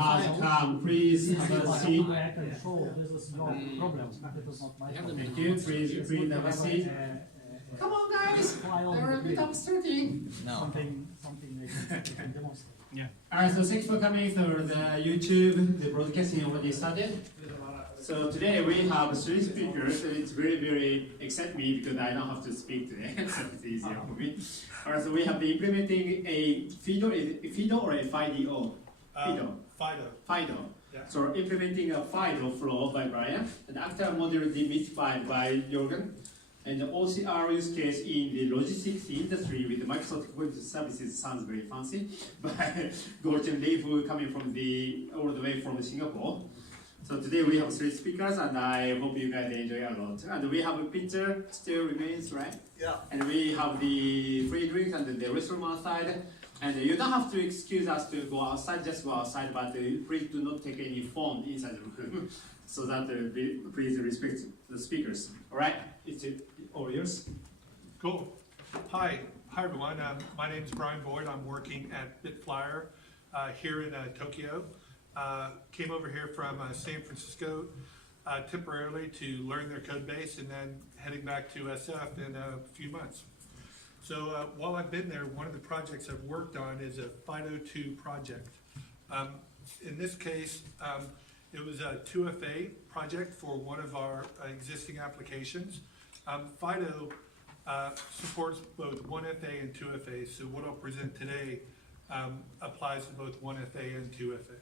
Come, please have a seat. Thank you. Please have a seat. Come on, guys. Our meetup starting. No. Yeah. Alright, so thanks for coming through the YouTube. The broadcasting already started. So today we have 3 speakers, and it's very exciting me because I don't have to speak today, so it's easier for me. Alright, so we have been implementing a FIDO or a FIDO? FIDO. Yeah. So implementing a FIDO flow by Brian, and after module Demystified by Jurgen, and the OCR use case in the logistics industry with the Microsoft Technology Services sounds very fancy, but Chun Lin coming from all the way from Singapore. So today we have 3 speakers, and I hope you guys enjoy a lot. And we have a picture still remains, right? Yeah. And we have the free drinks and the restroom outside. And you don't have to excuse us to go outside, just go outside, but please do not take any phone inside the room, so that please respect the speakers. All right, it's all yours. Cool. Hi everyone. My name is Brian Boyd. I'm working at BitFlyer here in Tokyo. Came over here from San Francisco temporarily to learn their code base, and then heading back to SF in a few months. So while I've been there, one of the projects I've worked on is a FIDO2 project. In this case, it was a 2FA project for one of our existing applications. FIDO supports both 1FA and 2FA, so what I'll present today applies to both 1FA and 2FA.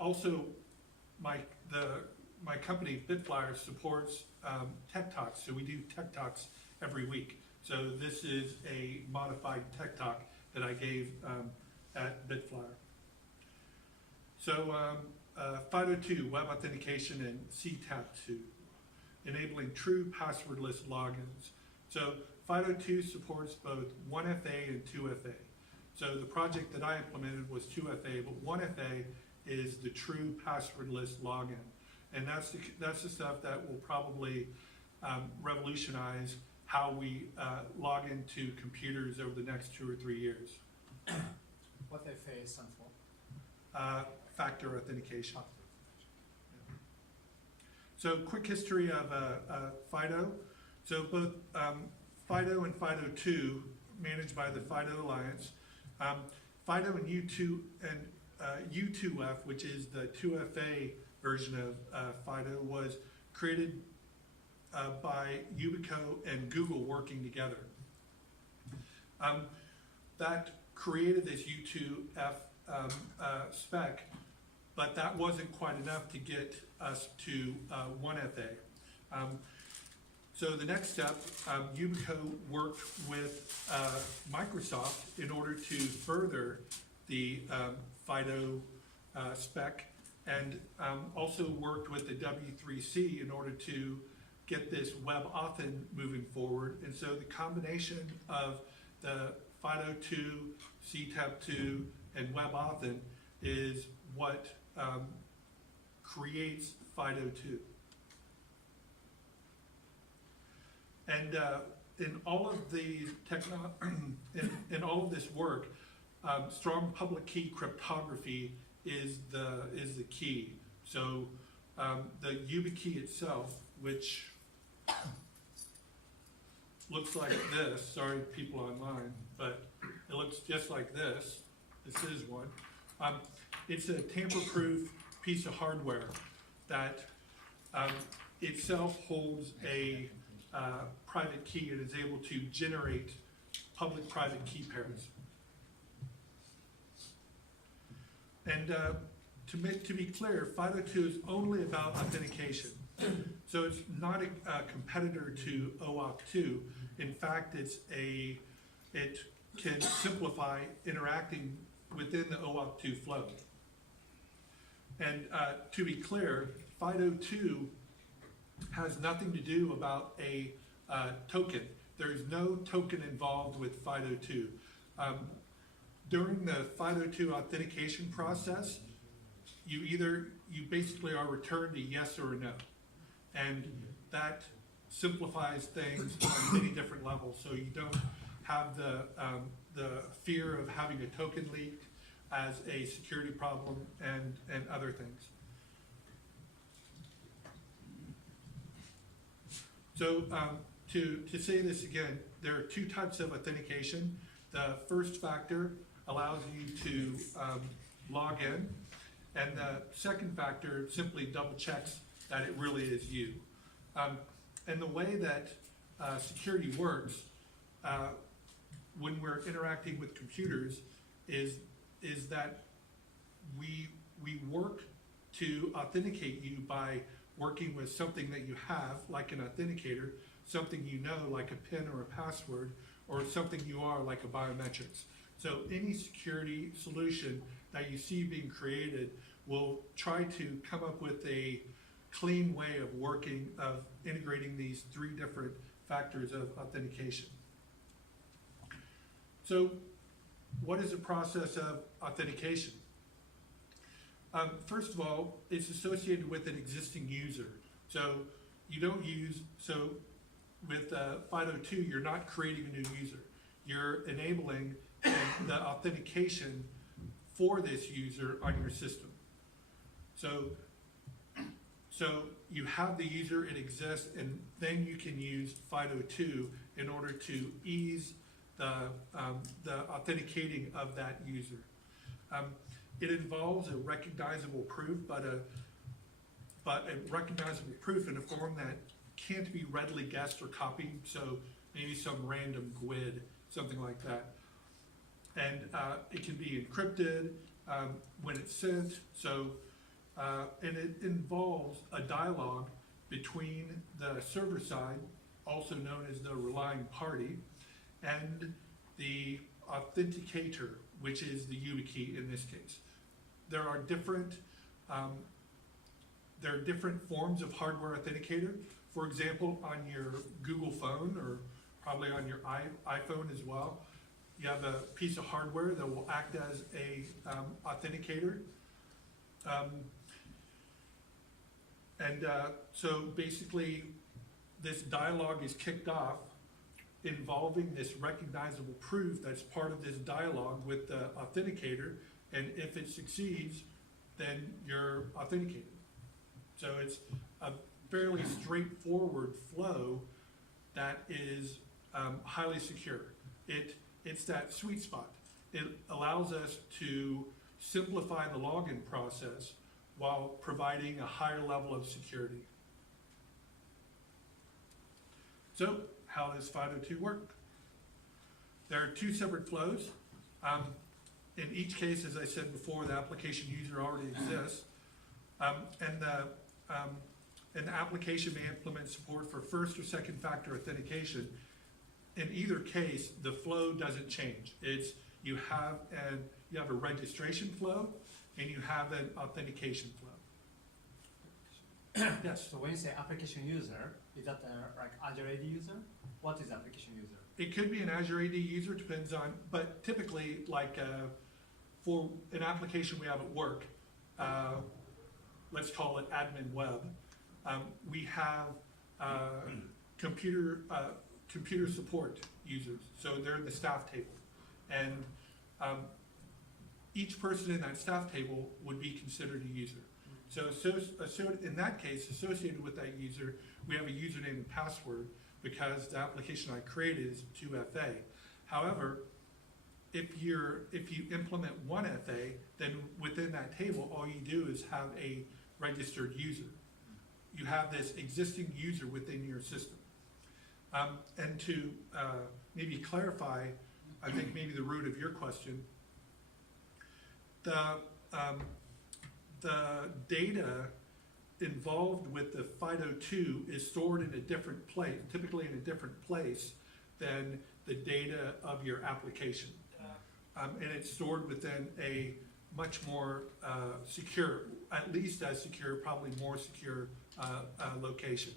Also, my company, BitFlyer, supports Tech Talks, so we do Tech Talks every week. So this is a modified Tech Talk that I gave at BitFlyer. So FIDO2, Web Authentication, and CTAP2, enabling true passwordless logins. So FIDO2 supports both 1FA and 2FA. So the project that I implemented was 2FA, but 1FA is the true passwordless login. And that's the stuff that will probably revolutionize how we log into computers over the next 2 or 3 years. What FA stands for? Factor authentication. So quick history of FIDO. So both FIDO and FIDO2 managed by the FIDO Alliance. FIDO and U2F, which is the 2FA version of FIDO, was created by Yubico and Google working together. That created this U2F spec, but that wasn't quite enough to get us to 1FA. So the next step, Yubico worked with Microsoft in order to further the FIDO spec, and also worked with the W3C in order to get this web authn moving forward. And so the combination of the FIDO2, CTAP2, and web authn is what creates FIDO2. And in all of the in all of this work, strong public key cryptography is the key. So the YubiKey itself, which looks like this. Sorry, people online, but it looks just like this. This is one. It's a tamper-proof piece of hardware that itself holds a private key and is able to generate public-private key pairs. And to be clear, FIDO2 is only about authentication. So it's not a competitor to OAuth 2. In fact, it can simplify interacting within the OAuth 2 flow. And to be clear, FIDO2 has nothing to do about a token. There is no token involved with FIDO2. During the FIDO2 authentication process, you basically are returned a yes or a no. And that simplifies things on many different levels, so you don't have the fear of having a token leaked. as a security problem and other things. So to say this again, there are two types of authentication. The first factor allows you to log in, and the second factor simply double checks that it really is you. And the way that security works when we're interacting with computers is that we work to authenticate you by working with something that you have, like an authenticator, something you know, like a PIN or a password, or something you are, like a biometrics. So any security solution that you see being created will try to come up with a clean way of working, of integrating these three different factors of authentication. So what is the process of authentication? First of all, it's associated with an existing user. So you don't use, so with FIDO2, you're not creating a new user. You're enabling the authentication for this user on your system. So you have the user, it exists, and then you can use FIDO2 in order to ease the authenticating of that user. It involves a recognizable proof, but a recognizable proof in a form that can't be readily guessed or copied, so maybe some random GUID, something like that. And it can be encrypted when it's sent, so, and it involves a dialogue between the server side, also known as the relying party, and the authenticator, which is the YubiKey in this case. There are different forms of hardware authenticator. For example, on your Google phone, or probably on your iPhone as well, you have a piece of hardware that will act as a authenticator. So basically, this dialogue is kicked off involving this recognizable proof that's part of this dialogue with the authenticator, and if it succeeds, then you're authenticated. So it's a fairly straightforward flow that is highly secure. It's that sweet spot. It allows us to simplify the login process while providing a higher level of security. So how does FIDO2 work? There are two separate flows. In each case, as I said before, the application user already exists, and the application may implement support for first or second factor authentication. In either case, the flow doesn't change. You have a registration flow and you have an authentication flow. Yes. So when you say application user, is that like Azure AD user? What is application user? It could be an Azure AD user, depends on, but typically, like for an application we have at work, let's call it admin web, we have computer support users, so they're in the staff table, and each person in that staff table would be considered a user. So in that case, associated with that user, we have a username and password because the application I created is 2FA. However, if you implement 1FA, then within that table, all you do is have a registered user. You have this existing user within your system. And to maybe clarify, I think maybe the root of your question, the data involved with the FIDO2 is stored in a different place, typically in a different place than the data of your application. And it's stored within a much more secure, at least as secure, probably more secure location.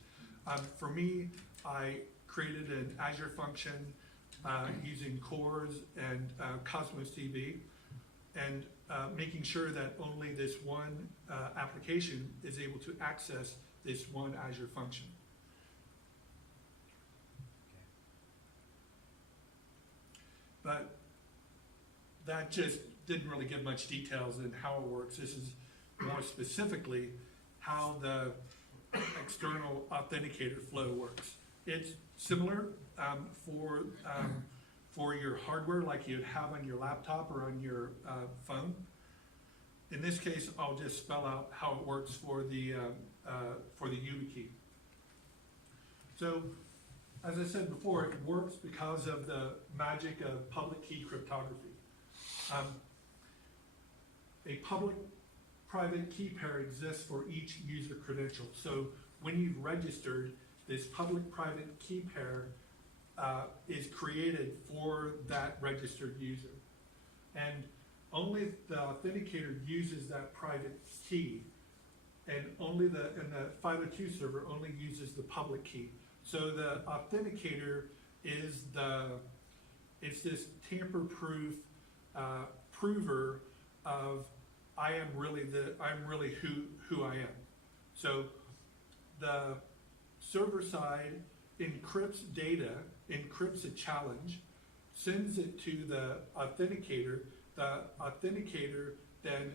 For me, I created an Azure function using CORS and Cosmos DB, and making sure that only this one application is able to access this one Azure function. But that just didn't really give much details in how it works. This is more specifically how the external authenticator flow works. It's similar for your hardware like you'd have on your laptop or on your phone. In this case, I'll just spell out how it works for the YubiKey. So, as I said before, it works because of the magic of public key cryptography. A public-private key pair exists for each user credential. So when you've registered, this public-private key pair is created for that registered user. And only the authenticator uses that private key, and the FIDO2 server only uses the public key. So the authenticator is it's this tamper-proof prover of I'm really who I am. So the server side encrypts data, encrypts a challenge, sends it to the authenticator. The authenticator then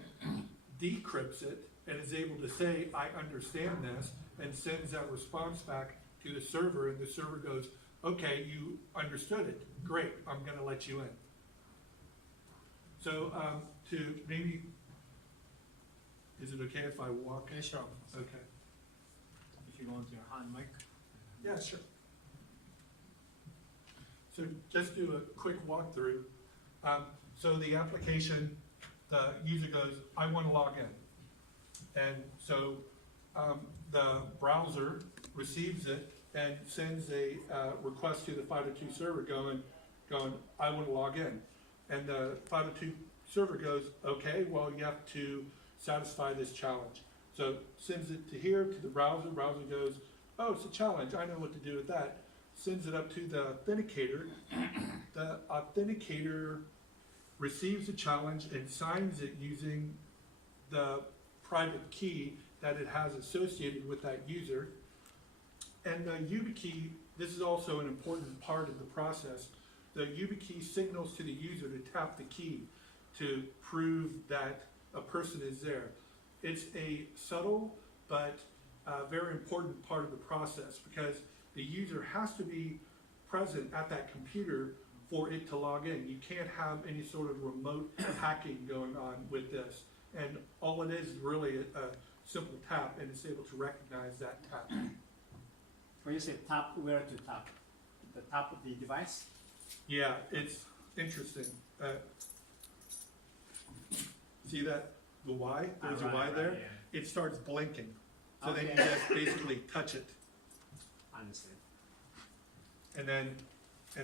decrypts it and is able to say, I understand this, and sends that response back to the server, and the server goes, okay, you understood it. Great, I'm going to let you in. So to maybe, is it okay if I walk? Okay, sure. Okay. If you go into your hand mic. Yeah, sure. So just do a quick walkthrough. So the application, the user goes, I want to log in. And so the browser receives it and sends a request to the FIDO2 server going, I want to log in. And the FIDO2 server goes, okay, well, you have to satisfy this challenge. So sends it to here, to the browser. Browser goes, oh, it's a challenge. I know what to do with that. Sends it up to the authenticator. The authenticator receives the challenge and signs it using the private key that it has associated with that user. And the YubiKey, this is also an important part of the process. The YubiKey signals to the user to tap the key to prove that a person is there. It's a subtle but very important part of the process because the user has to be present at that computer for it to log in. You can't have any sort of remote hacking going on with this. And all it is really a simple tap, and it's able to recognize that tap. When you say tap, where to tap? The tap of the device? Yeah, it's interesting. See that, the Y? There's a Y there? Yeah. It starts blinking. So Okay. then you just basically touch it. Understand. And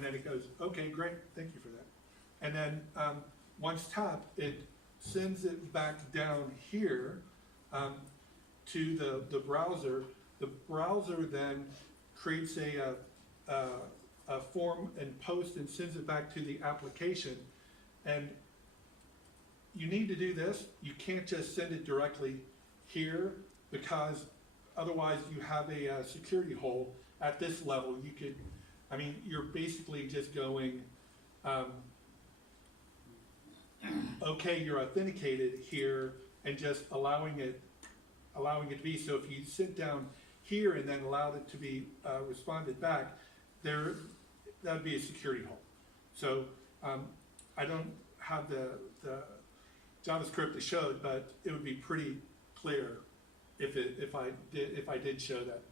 then it goes, okay, great, thank you for that. And then once tapped, it sends it back down here to the browser. The browser then creates a form and post and sends it back to the application. And you need to do this. You can't just send it directly here because otherwise you have a security hole at this level. You could, I mean, you're basically just going, okay, you're authenticated here, and just allowing it to be. So if you sit down here and then allowed it to be responded back, that would be a security hole. So I don't have the JavaScript it showed, but it would be pretty clear if I did show that.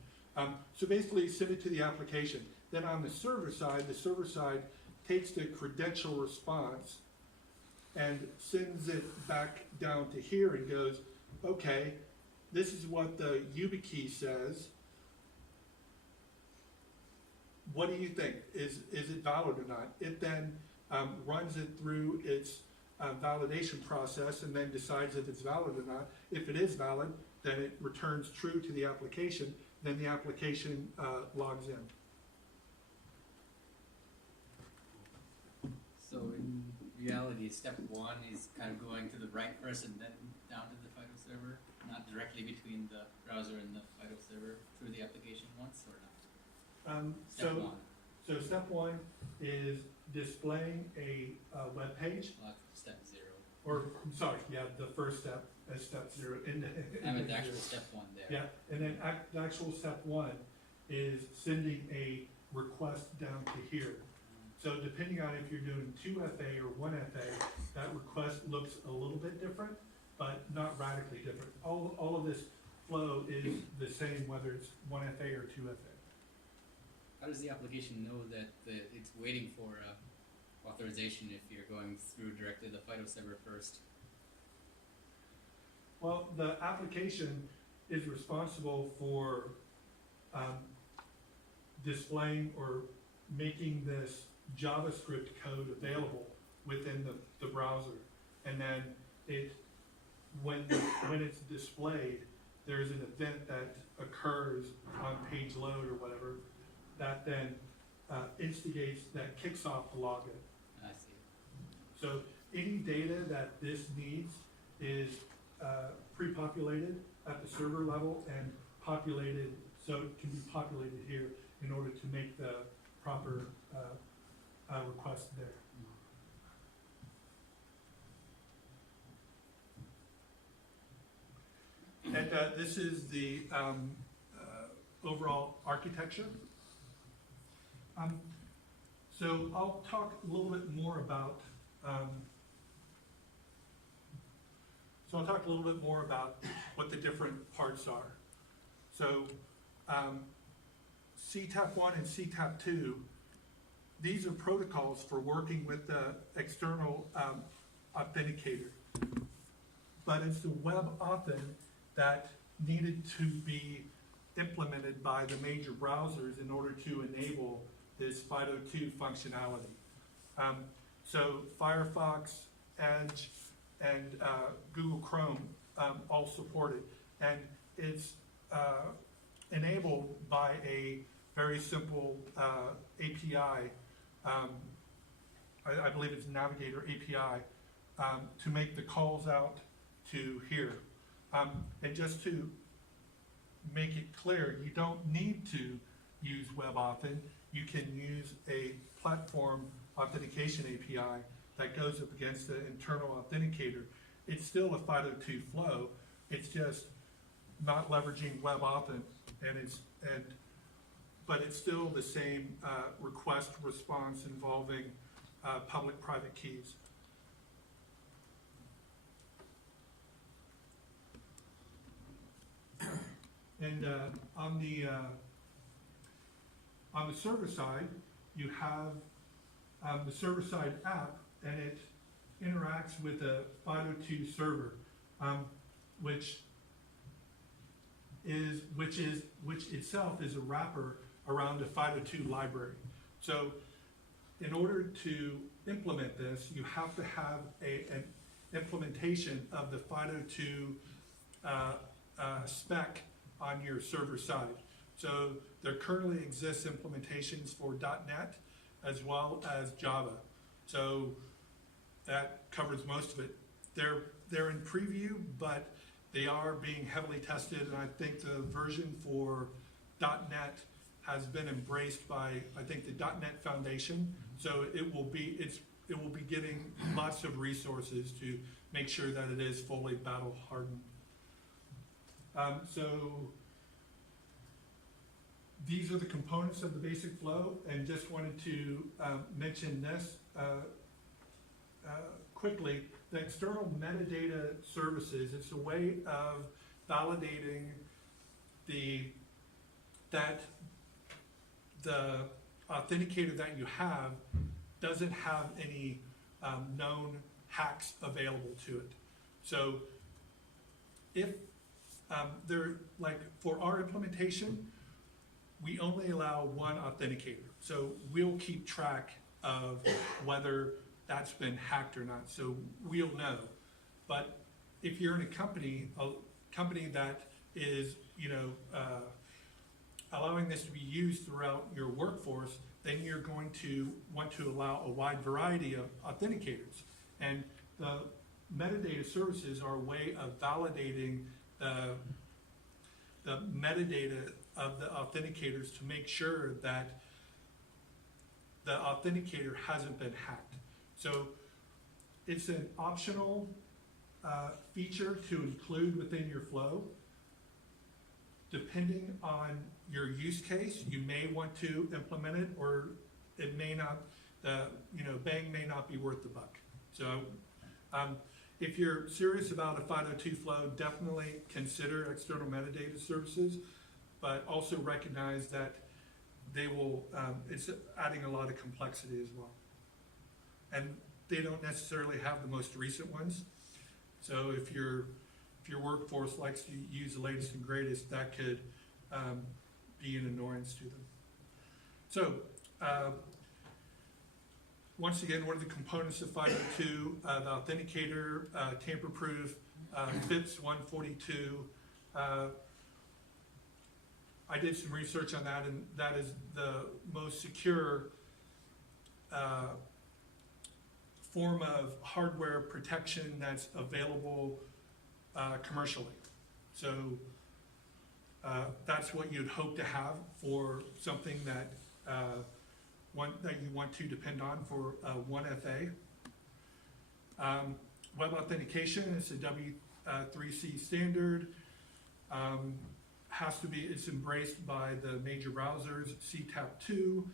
So basically, send it to the application. Then on the server side takes the credential response and sends it back down to here and goes, okay, this is what the YubiKey says. What do you think? Is it valid or not? It then runs it through its validation process and then decides if it's valid or not. If it is valid, then it returns true to the application. Then the application logs in. So in reality, step one is kind of going to the right person, then down to the FIDO server, not directly between the browser and the FIDO server through the application once, or not? Step one. So step one is displaying a web page. Step zero. or, I'm sorry, yeah, the first step as step 0. I meant the actual step 1 there. Yeah, and then the actual step 1 is sending a request down to here. So depending on if you're doing 2 FA or 1 FA, that request looks a little bit different, but not radically different. All of this flow is the same whether it's 1 FA or 2 FA. How does the application know that it's waiting for authorization if you're going through directly the FIDO server first? Well, the application is responsible for displaying or making this JavaScript code available within the browser. And then when it's displayed, there's an event that occurs on page load or whatever that then instigates, that kicks off the login. I see. So any data that this needs is pre-populated at the server level and populated, so it can be populated here in order to make the proper request there. And this is the overall architecture. So I'll talk a little bit more about what the different parts are. So CTAP1 and CTAP2, these are protocols for working with the external authenticator. But it's the WebAuthn that needed to be implemented by the major browsers in order to enable this FIDO2 functionality. So Firefox, Edge, and Google Chrome all support it. And it's enabled by a very simple API, I believe it's Navigator API, to make the calls out to here. And just to make it clear, you don't need to use WebAuthn. You can use a platform authentication API that goes up against the internal authenticator. It's still a FIDO2 flow. It's just not leveraging WebAuthn, but it's still the same request response involving public-private keys. And on the server side, you have the server-side app, and it interacts with a FIDO2 server, which itself is a wrapper around a FIDO2 library. So, in order to implement this, you have to have an implementation of the FIDO2 spec on your server side. So there currently exists implementations for .NET as well as Java. So that covers most of it. They're in preview, but they are being heavily tested, and I think the version for .NET has been embraced by, I think, the .NET Foundation. So it will be getting lots of resources to make sure that it is fully battle hardened. So these are the components of the basic flow, and just wanted to mention this quickly. The external metadata services, it's a way of validating that the authenticator that you have doesn't have any known hacks available to it. So if like for our implementation, we only allow one authenticator. So we'll keep track of whether that's been hacked or not. So we'll know. But if you're in a company that is, allowing this to be used throughout your workforce, then you're going to want to allow a wide variety of authenticators. And the metadata services are a way of validating the metadata of the authenticators to make sure that the authenticator hasn't been hacked. So it's an optional feature to include within your flow. Depending on your use case, you may want to implement it, or it may not, bang may not be worth the buck. So if you're serious about a FIDO2 flow, definitely consider external metadata services, but also recognize that they will, it's adding a lot of complexity as well. And they don't necessarily have the most recent ones. So if your workforce likes to use the latest and greatest, that could be an annoyance to them. So once again, what are the components of FIDO2? The authenticator, tamper-proof, FIPS 142. I did some research on that, and that is the most secure form of hardware protection that's available commercially. So that's what you'd hope to have for something that that you want to depend on for 1FA. Web authentication is a W3C standard. Has to be, it's embraced by the major browsers. CTAP2,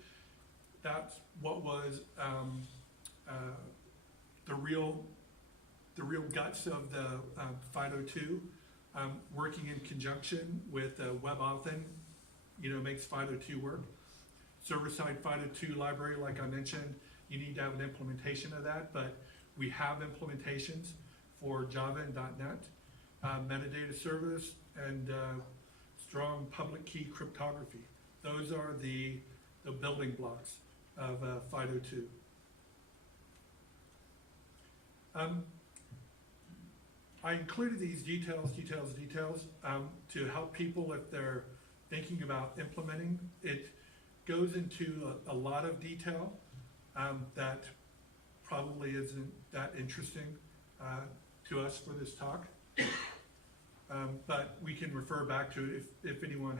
that's what was the real guts of the FIDO2, working in conjunction with WebAuthn, makes FIDO2 work. Server-side FIDO2 library, like I mentioned, you need to have an implementation of that, but we have implementations for Java and .NET, metadata service, and strong public key cryptography. Those are the building blocks of FIDO2. I included these details to help people if they're thinking about implementing. It goes into a lot of detail that probably isn't that interesting to us for this talk. But we can refer back to it if anyone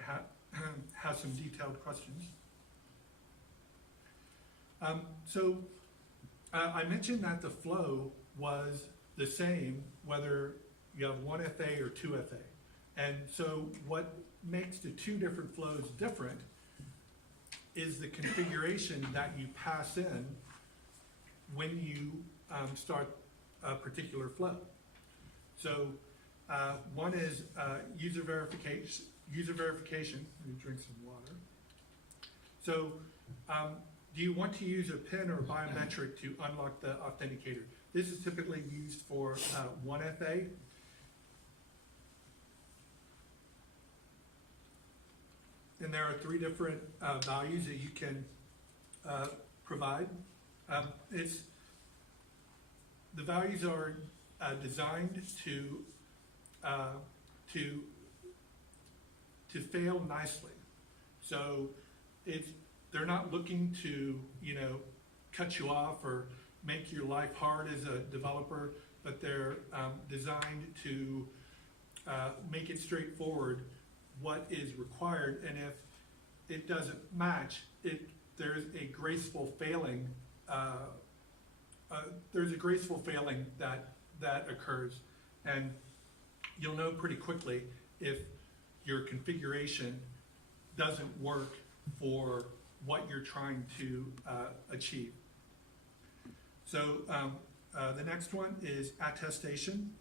has some detailed questions. I mentioned that the flow was the same whether you have 1FA or 2FA. And so what makes the two different flows different is the configuration that you pass in when you start a particular flow. So one is user verification. Let me drink some water. So do you want to use a PIN or biometric to unlock the authenticator? This is typically used for 1FA. And there are 3 different values that you can provide. The values are designed to fail nicely. So they're not looking to cut you off or make your life hard as a developer, but they're designed to make it straightforward what is required, and if it doesn't match, there's a graceful failing. There's a graceful failing that occurs, and you'll know pretty quickly if your configuration doesn't work for what you're trying to achieve. So the next one is attestation.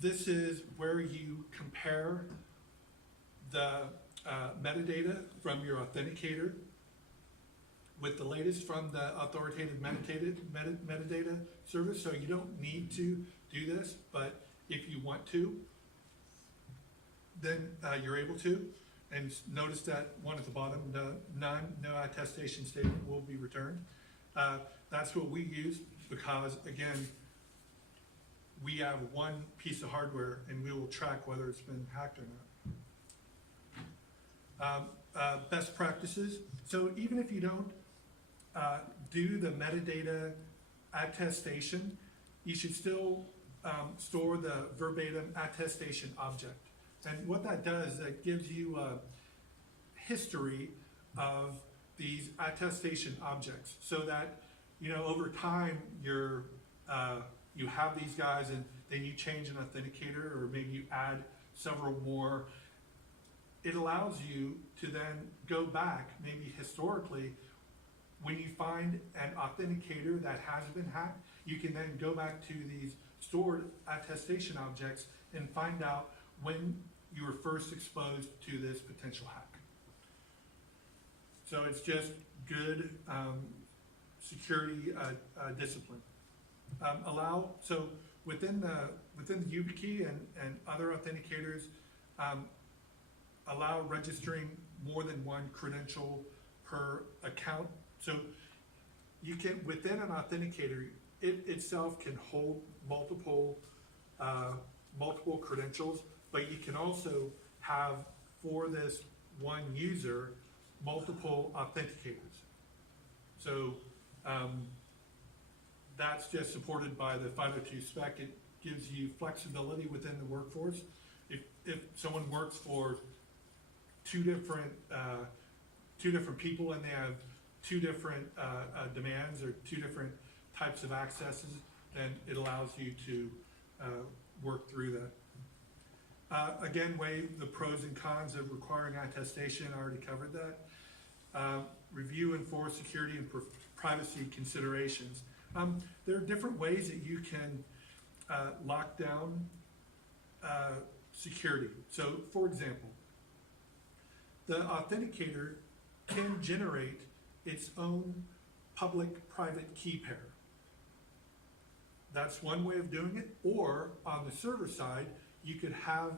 This is where you compare the metadata from your authenticator with the latest from the authoritative metadata service. So you don't need to do this, but if you want to, then you're able to. And notice that one at the bottom, no attestation statement will be returned. That's what we use because, again, we have one piece of hardware and we will track whether it's been hacked or not. Best practices. So even if you don't do the metadata attestation, you should still store the verbatim attestation object. And what that does, that gives you a history of these attestation objects so that, over time, your you have these guys and then you change an authenticator, or maybe you add several more. It allows you to then go back, maybe historically, when you find an authenticator that has been hacked, you can then go back to these stored attestation objects and find out when you were first exposed to this potential hack. So it's just good security discipline. So within the YubiKey and other authenticators, allow registering more than one credential per account. So you can, within an authenticator, it itself can hold multiple credentials, but you can also have, for this one user, multiple authenticators. So that's just supported by the FIDO2 spec. It gives you flexibility within the workforce. If someone works for two different people and they have two different demands or two different types of accesses, then it allows you to work through that. Again, weigh the pros and cons of requiring attestation. I already covered that. Review and enforce security and privacy considerations. There are different ways that you can lock down security. So, for example, the authenticator can generate its own public-private key pair. That's one way of doing it. Or on the server side, you could have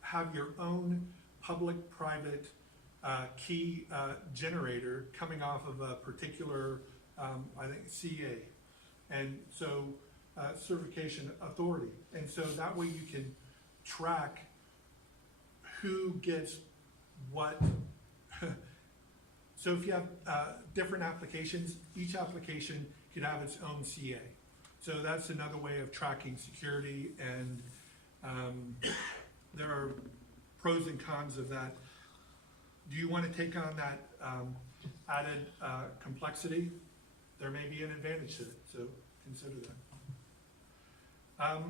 have your own public-private key generator coming off of a particular, I think, CA, and so certification authority. And so that way you can track who gets what. So if you have different applications, each application could have its own CA. So that's another way of tracking security, and there are pros and cons of that. Do you want to take on that added complexity? There may be an advantage to it, so consider that.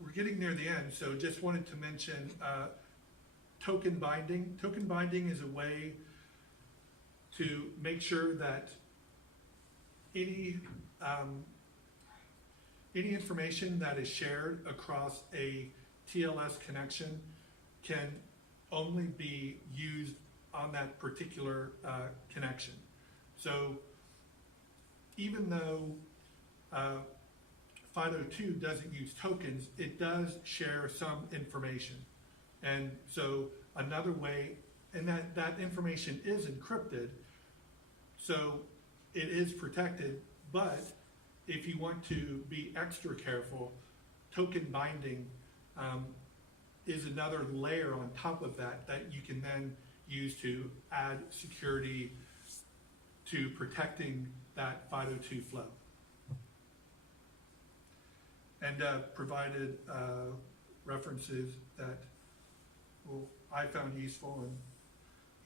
We're getting near the end, so just wanted to mention token binding. Token binding is a way to make sure that any information that is shared across a TLS connection can only be used on that particular connection. So even though FIDO2 doesn't use tokens, it does share some information. And so another way, and that information is encrypted, so it is protected, but if you want to be extra careful, token binding is another layer on top of that you can then use to add security to protecting that FIDO2 flow. And provided references that I found useful and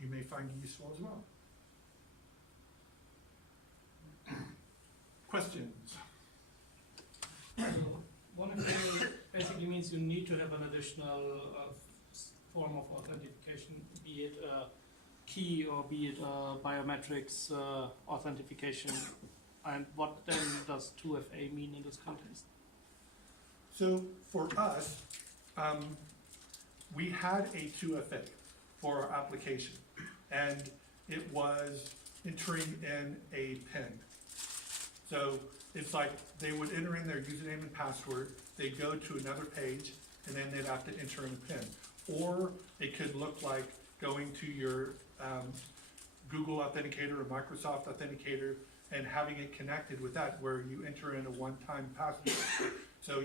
you may find useful as well. Questions? One of them basically means you need to have an additional form of authentication, be it a key or be it a biometrics authentication. And what then does 2FA mean in this context? So for us, we had a 2FA for our application, and it was entering in a PIN. So it's like they would enter in their username and password, they'd go to another page, and then they'd have to enter in a PIN. Or it could look like going to your Google Authenticator or Microsoft Authenticator and having it connected with that, where you enter in a one-time password. So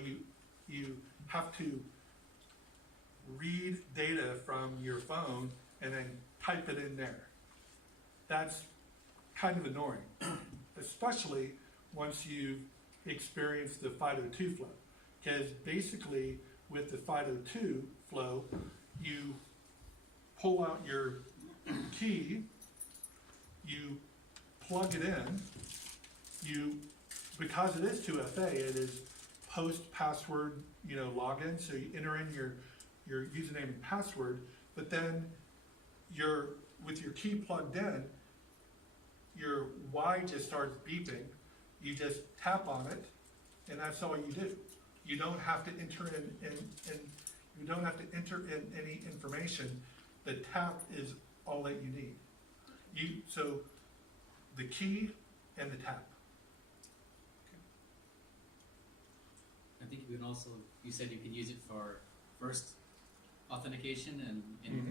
you have to read data from your phone and then type it in there. That's kind of annoying, especially once you've experienced the FIDO2 flow. Because basically with the FIDO2 flow, you pull out your key, you plug it in, you because it is 2FA, it is post password, login. So you enter in your username and password, but then with your key plugged in, your Y just starts beeping. You just tap on it, and that's all you do. You don't have to enter you don't have to enter in any information. The tap is all that you need. So the key and the tap. I think you can also, you said you can use it for first authentication, and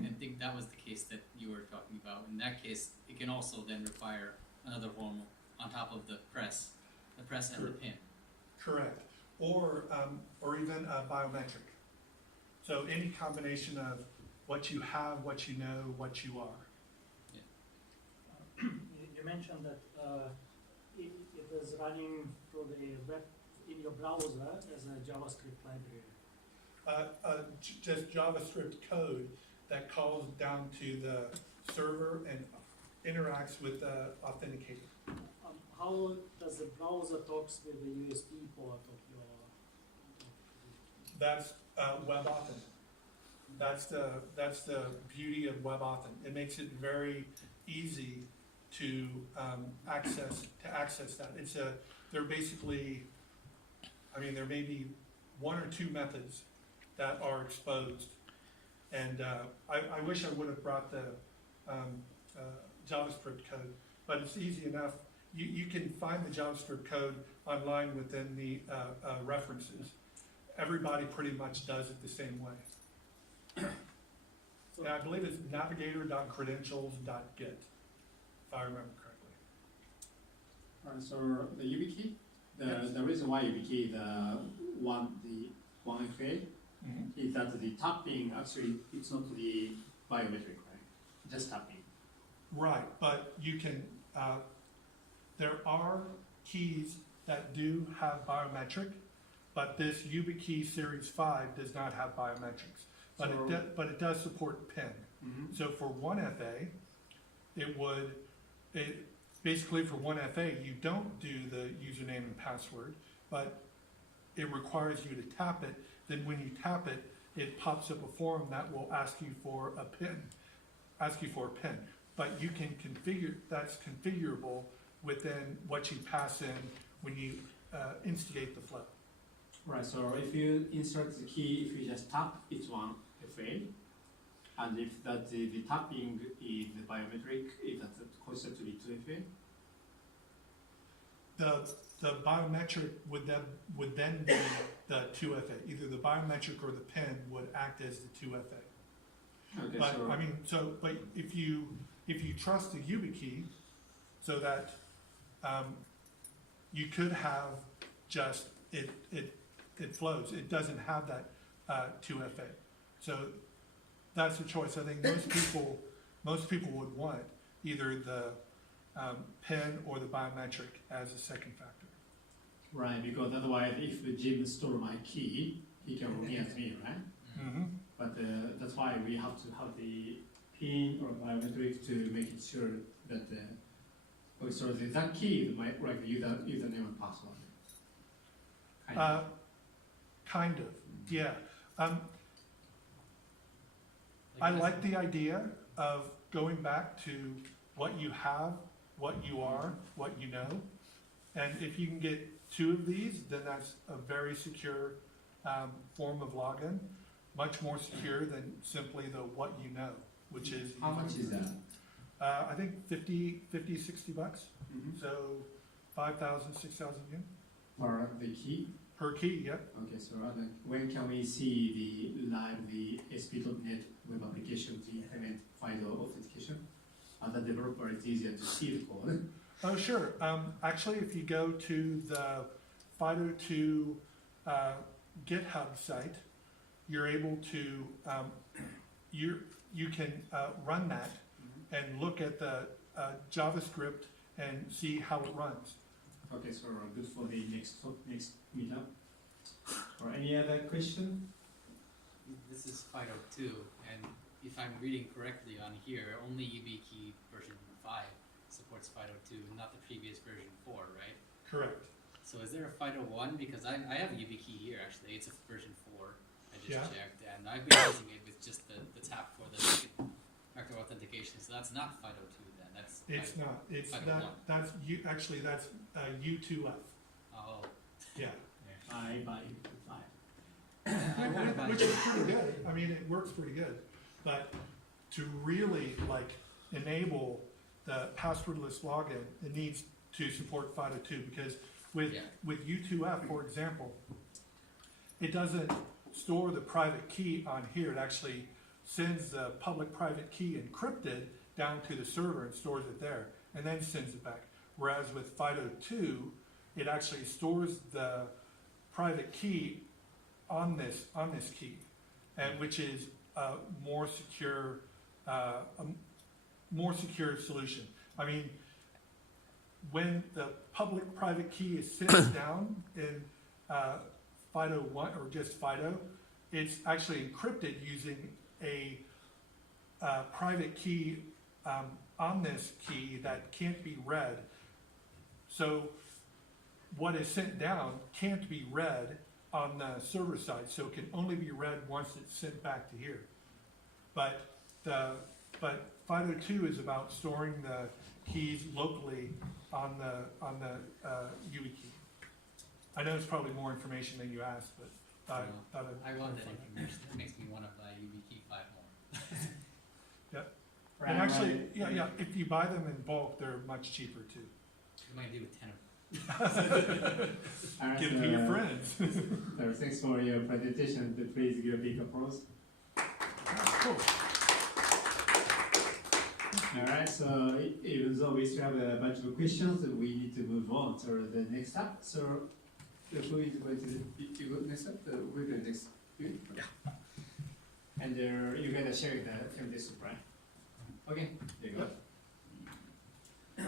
I think that was the case that you were talking about. In that case, it can also then require another form on top of the press and the pin. Correct. Or even biometric. So any combination of what you have, what you know, what you are. You mentioned that it is running through the web in your browser as a JavaScript library. Just JavaScript code that calls down to the server and interacts with the authenticator. How does the browser talks with the USB port of your? That's WebAuthn. That's the beauty of WebAuthn. It makes it very easy to access that. They're basically, there may be one or two methods that are exposed, and I wish I would have brought the JavaScript code, but it's easy enough. You can find the JavaScript code online within the references. Everybody pretty much does it the same way. So And I believe it's navigator.credentials.git, if I remember correctly. So the YubiKey, the reason why YubiKey, the 1FA, is that the tapping actually it's not the biometric, right? Just tapping. Right, but you can, there are keys that do have biometric, but this YubiKey Series 5 does not have biometrics. But, but it does support PIN. So for 1FA, basically for 1FA, you don't do the username and password, but it requires you to tap it. Then when you tap it, it pops up a form that will ask you for a PIN, But you can configure, that's configurable within what you pass in when you instigate the flow. Right, so if you insert the key, if you just tap, it's 1FA. And if that the tapping is the biometric, is that considered to be 2FA? The biometric would then be the 2FA. Either the biometric or the PIN would act as the 2FA. Okay, But but if you trust the YubiKey, so that you could have just it flows. It doesn't have that 2FA. So that's a choice. I think most people would want either the PIN or the biometric as a second factor. Right, because otherwise, if Jim stole my key, he can log in as me, right? Mm-hmm. But that's why we have to have the PIN or biometric to make it sure that so that key is my username and password. Kind of, yeah. I like the idea of going back to what you have, what you are, what you know. And if you can get two of these, then that's a very secure form of login, much more secure than simply the what you know, which is... How much is that? I think 50, 60 bucks. So 5,000, 6,000 yen. For the key? Per key, yep. Okay, so when can we see the FIDO2 web application to implement FIDO authentication? As a developer, it's easier to see the code. Oh, sure. Actually, if you go to the FIDO2 GitHub site, you're able to, you can run that and look at the JavaScript and see how it runs. Okay, so good for the next meetup. Or any other question? This is FIDO2, and if I'm reading correctly on here, only YubiKey version 5 supports FIDO2, not the previous version 4, right? Correct. So is there a FIDO1? Because I have a YubiKey here actually. It's a version 4. I just Yeah. checked, and I've been using it with just the tap for the second factor authentication. So that's not FIDO2 then. That's It's not. It's FIDO1. that's you. Actually, that's U2F. Oh. Yeah. Bye. Which is pretty good. I mean, it works pretty good. But to really like enable the passwordless login, it needs to support FIDO2 because with U2F, for example, it doesn't store the private key on here. It actually sends the public-private key encrypted down to the server and stores it there, and then sends it back. Whereas with FIDO2, it actually stores the private key on this key, and which is a more secure solution. I mean, when the public-private key is sent down in FIDO1 or just FIDO, it's actually encrypted using a private key on this key that can't be read. So what is sent down can't be read on the server side, so it can only be read once it's sent back to here. But FIDO2 is about storing the keys locally on the YubiKey. I know it's probably more information than you asked, but I want that information. That makes me want to buy YubiKey 5 more. And actually, if you buy them in bulk, they're much cheaper too. What am I going to do with 10 of them? Alright, Give it to your friends. so thanks for your presentation. Please give a big applause. Cool. Alright, so even though we still have a bunch of questions, we need to move on to the next step. So who is going to you go next step? We're going next. You? Yeah. And you're going to share the film this, right? Okay, there you go. Is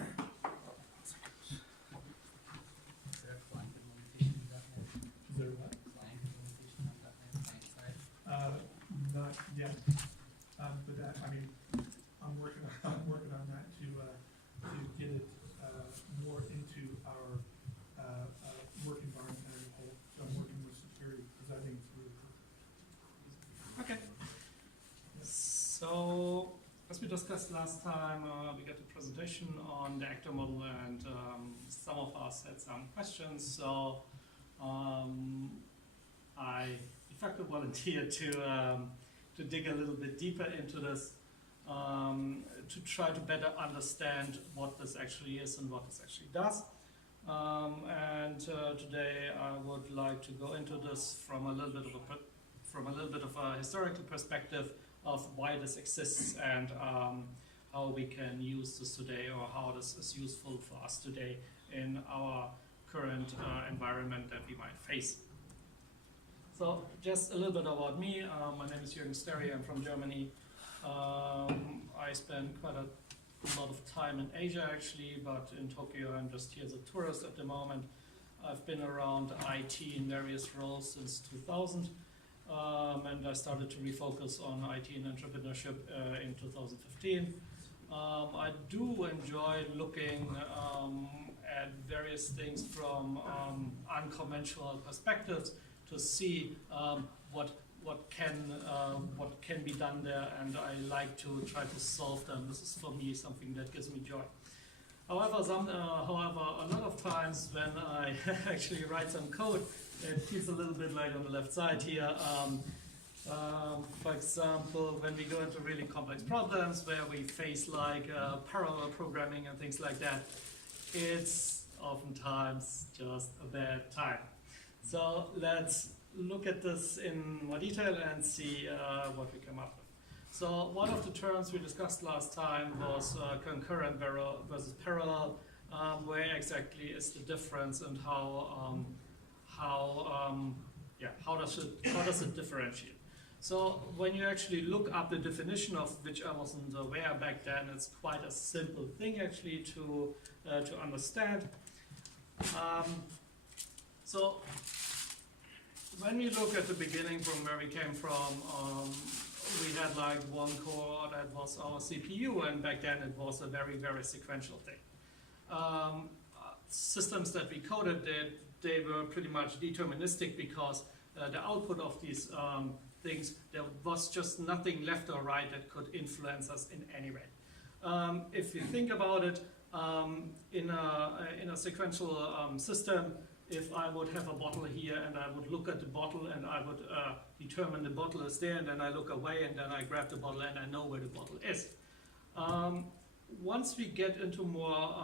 there a client implementation on .NET? Is there what? Client implementation on .NET client side? Not yet. But that, I mean, I'm working on that to get it more into our work environment as a whole. So I'm working with security because I think it's really cool. Okay. So, as we discussed last time, we got a presentation on the actor model, and some of us had some questions. So, I de facto volunteered to dig a little bit deeper into this, to try to better understand what this actually is and what this actually does. Today I would like to go into this from a little bit of a historical perspective of why this exists and how we can use this today, or how this is useful for us today in our current environment that we might face. So just a little bit about me. My name is Jurgen. I'm from Germany. I spend quite a lot of time in Asia actually, but in Tokyo I'm just here as a tourist at the moment. I've been around IT in various roles since 2000. And I started to refocus on IT and entrepreneurship in 2015. I do enjoy looking at various things from unconventional perspectives to see what can be done there, and I like to try to solve them. This is for me something that gives me joy. However, a lot of times when I actually write some code, it feels a little bit like on the left side here. For example, when we go into really complex problems where we face like parallel programming and things like that, it's oftentimes just a bad time. So let's look at this in more detail and see what we come up with. So one of the terms we discussed last time was concurrent versus parallel. Where exactly is the difference, and how does it differentiate? So when you actually look up the definition of which I wasn't aware back then, it's quite a simple thing actually to understand. So when we look at the beginning from where we came from, we had like one core that was our CPU, and back then it was a very, very sequential thing. Systems that we coded, they they were pretty much deterministic because the output of these things, there was just nothing left or right that could influence us in any way. If you think about it, in a sequential system, if I would have a bottle here and I would look at the bottle and I would determine the bottle is there, and then I look away and then I grab the bottle and I know where the bottle is. Once we get into more,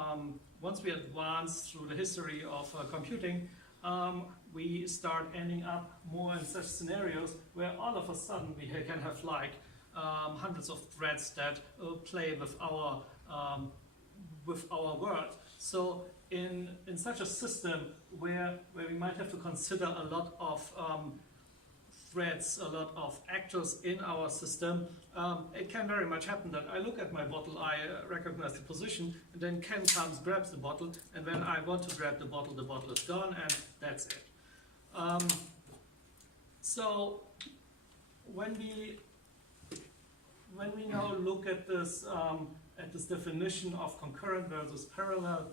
once we advance through the history of computing, we start ending up more in such scenarios where all of a sudden we can have like hundreds of threads that play with our world. So in such a system where we might have to consider a lot of threads, a lot of actors in our system, it can very much happen that I look at my bottle, I recognize the position, and then Ken comes, grabs the bottle, and when I want to grab the bottle is gone, and that's it. So when we now look at this definition of concurrent versus parallel,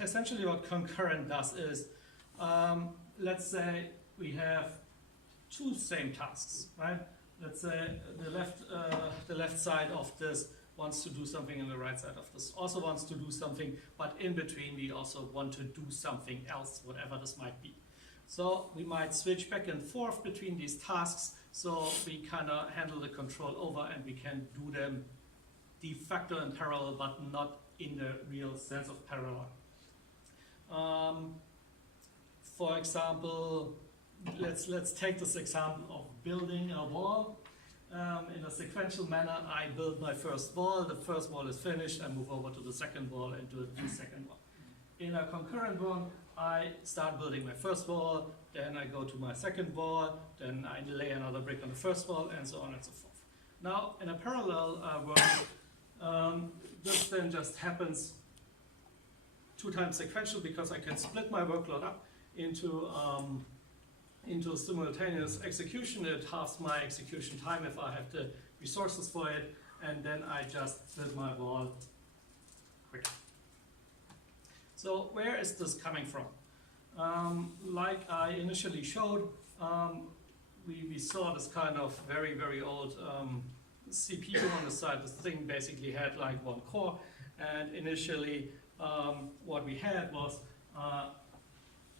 essentially what concurrent does is, let's say we have two same tasks, right? Let's say the left side of this wants to do something and the right side of this also wants to do something, but in between we also want to do something else, whatever this might be. So we might switch back and forth between these tasks, so we kind of handle the control over and we can do them de facto in parallel, but not in the real sense of parallel. For example, let's take this example of building a wall. In a sequential manner, I build my first wall, the first wall is finished, I move over to the second wall and do the second wall. In a concurrent one, I start building my first wall, then I go to my second wall, then I lay another brick on the first wall, and so on and so forth. Now, in a parallel world, this then just happens 2 times sequential because I can split my workload up into simultaneous execution. It halves my execution time if I have the resources for it, and then I just build my wall quick. So where is this coming from? Like I initially showed, we saw this kind of very, very old CPU on the side. This thing basically had like 1 core, and initially what we had was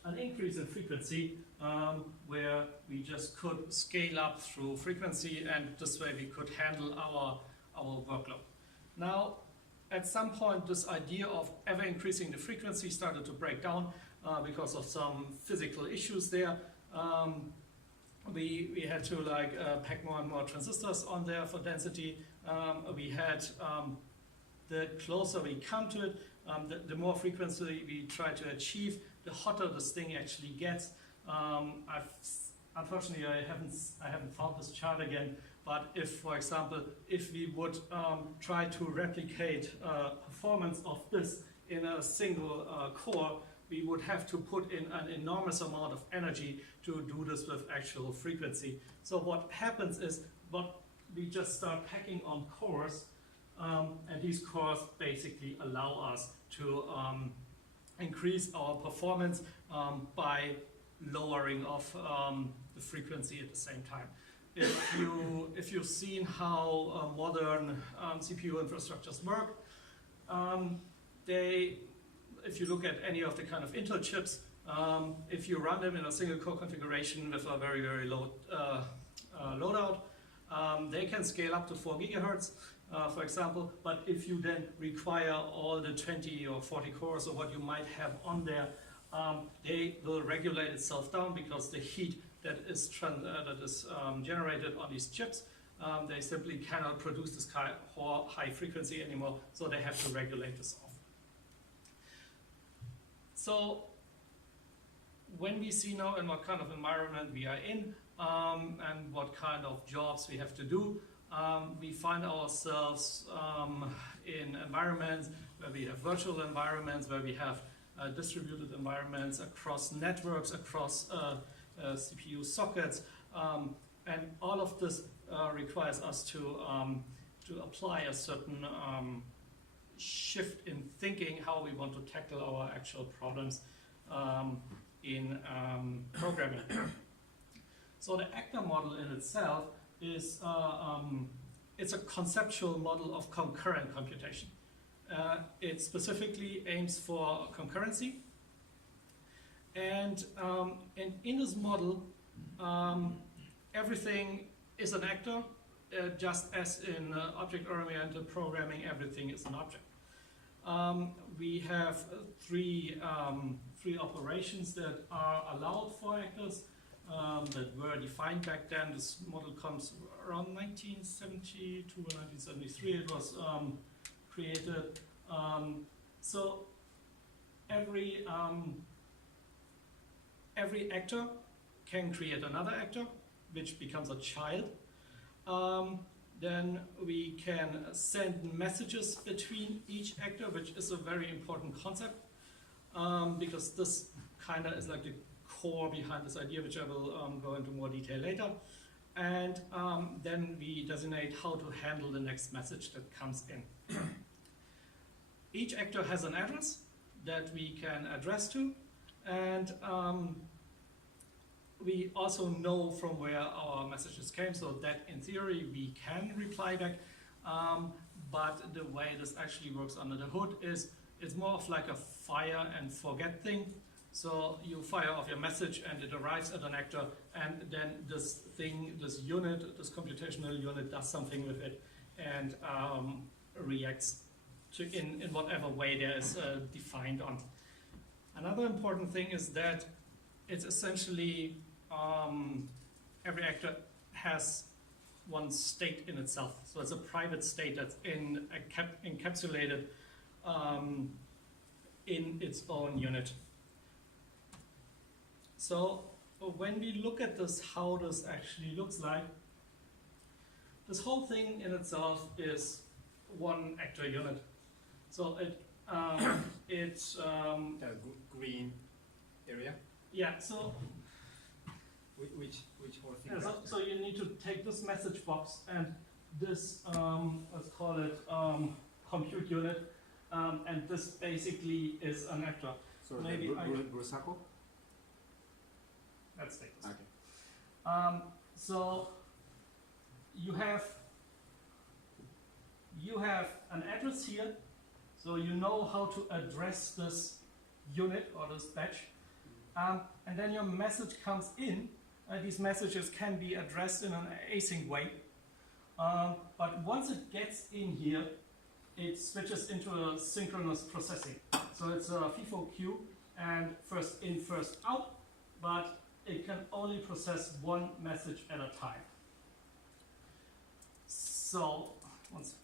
an increase in frequency where we just could scale up through frequency, and this way we could handle our workload. Now, at some point, this idea of ever increasing the frequency started to break down because of some physical issues there. We had to pack more and more transistors on there for density. We had the closer we come to it, the more frequency we try to achieve, the hotter this thing actually gets. Unfortunately, I haven't found this chart again. But if, for example, if we would try to replicate performance of this in a single core, we would have to put in an enormous amount of energy to do this with actual frequency. So what happens is, we just start packing on cores, and these cores basically allow us to increase our performance by lowering of the frequency at the same time. If you've seen how modern CPU infrastructures work, if you look at any of the kind of Intel chips, if you run them in a single core configuration with a very, very low loadout, they can scale up to 4 gigahertz, for example, but if you then require all the 20 or 40 cores or what you might have on there, they will regulate itself down because the heat that is generated on these chips, they simply cannot produce this high frequency anymore, so they have to regulate this off. So when we see now in what kind of environment we are in and what kind of jobs we have to do, we find ourselves in environments where we have virtual environments, where we have distributed environments across networks, across CPU sockets, and all of this requires us to apply a certain shift in thinking how we want to tackle our actual problems in programming. So the actor model in itself is it's a conceptual model of concurrent computation. It specifically aims for concurrency, and in this model, everything is an actor, just as in object-oriented programming, everything is an object. We have three operations that are allowed for actors that were defined back then. This model comes around 1972 or 1973. It was created. So every actor can create another actor, which becomes a child. Then we can send messages between each actor, which is a very important concept, because this kind of is like the core behind this idea, which I will go into more detail later. And then we designate how to handle the next message that comes in. Each actor has an address that we can address to, and we also know from where our messages came, so that in theory we can reply back, but the way this actually works under the hood is it's more of like a fire and forget thing. So you fire off your message and it arrives at an actor, and then this thing, this unit, this computational unit does something with it and reacts to in whatever way there is defined on. Another important thing is that it's essentially every actor has one state in itself. So it's a private state that's encapsulated in its own unit. So when we look at this, how this actually looks like, this whole thing in itself is one actor unit. So it's The green area, yeah. So which whole thing? yeah, so you need to take this message box and this let's call it compute unit, and this basically is an actor. So maybe the I- blue circle? Let's take this. Okay. So you have an address here, so you know how to address this unit or this batch, and then your message comes in. These messages can be addressed in an async way, but once it gets in here, it switches into a synchronous processing. So it's a FIFO queue, and first in, first out, but it can only process one message at a time. So, one second.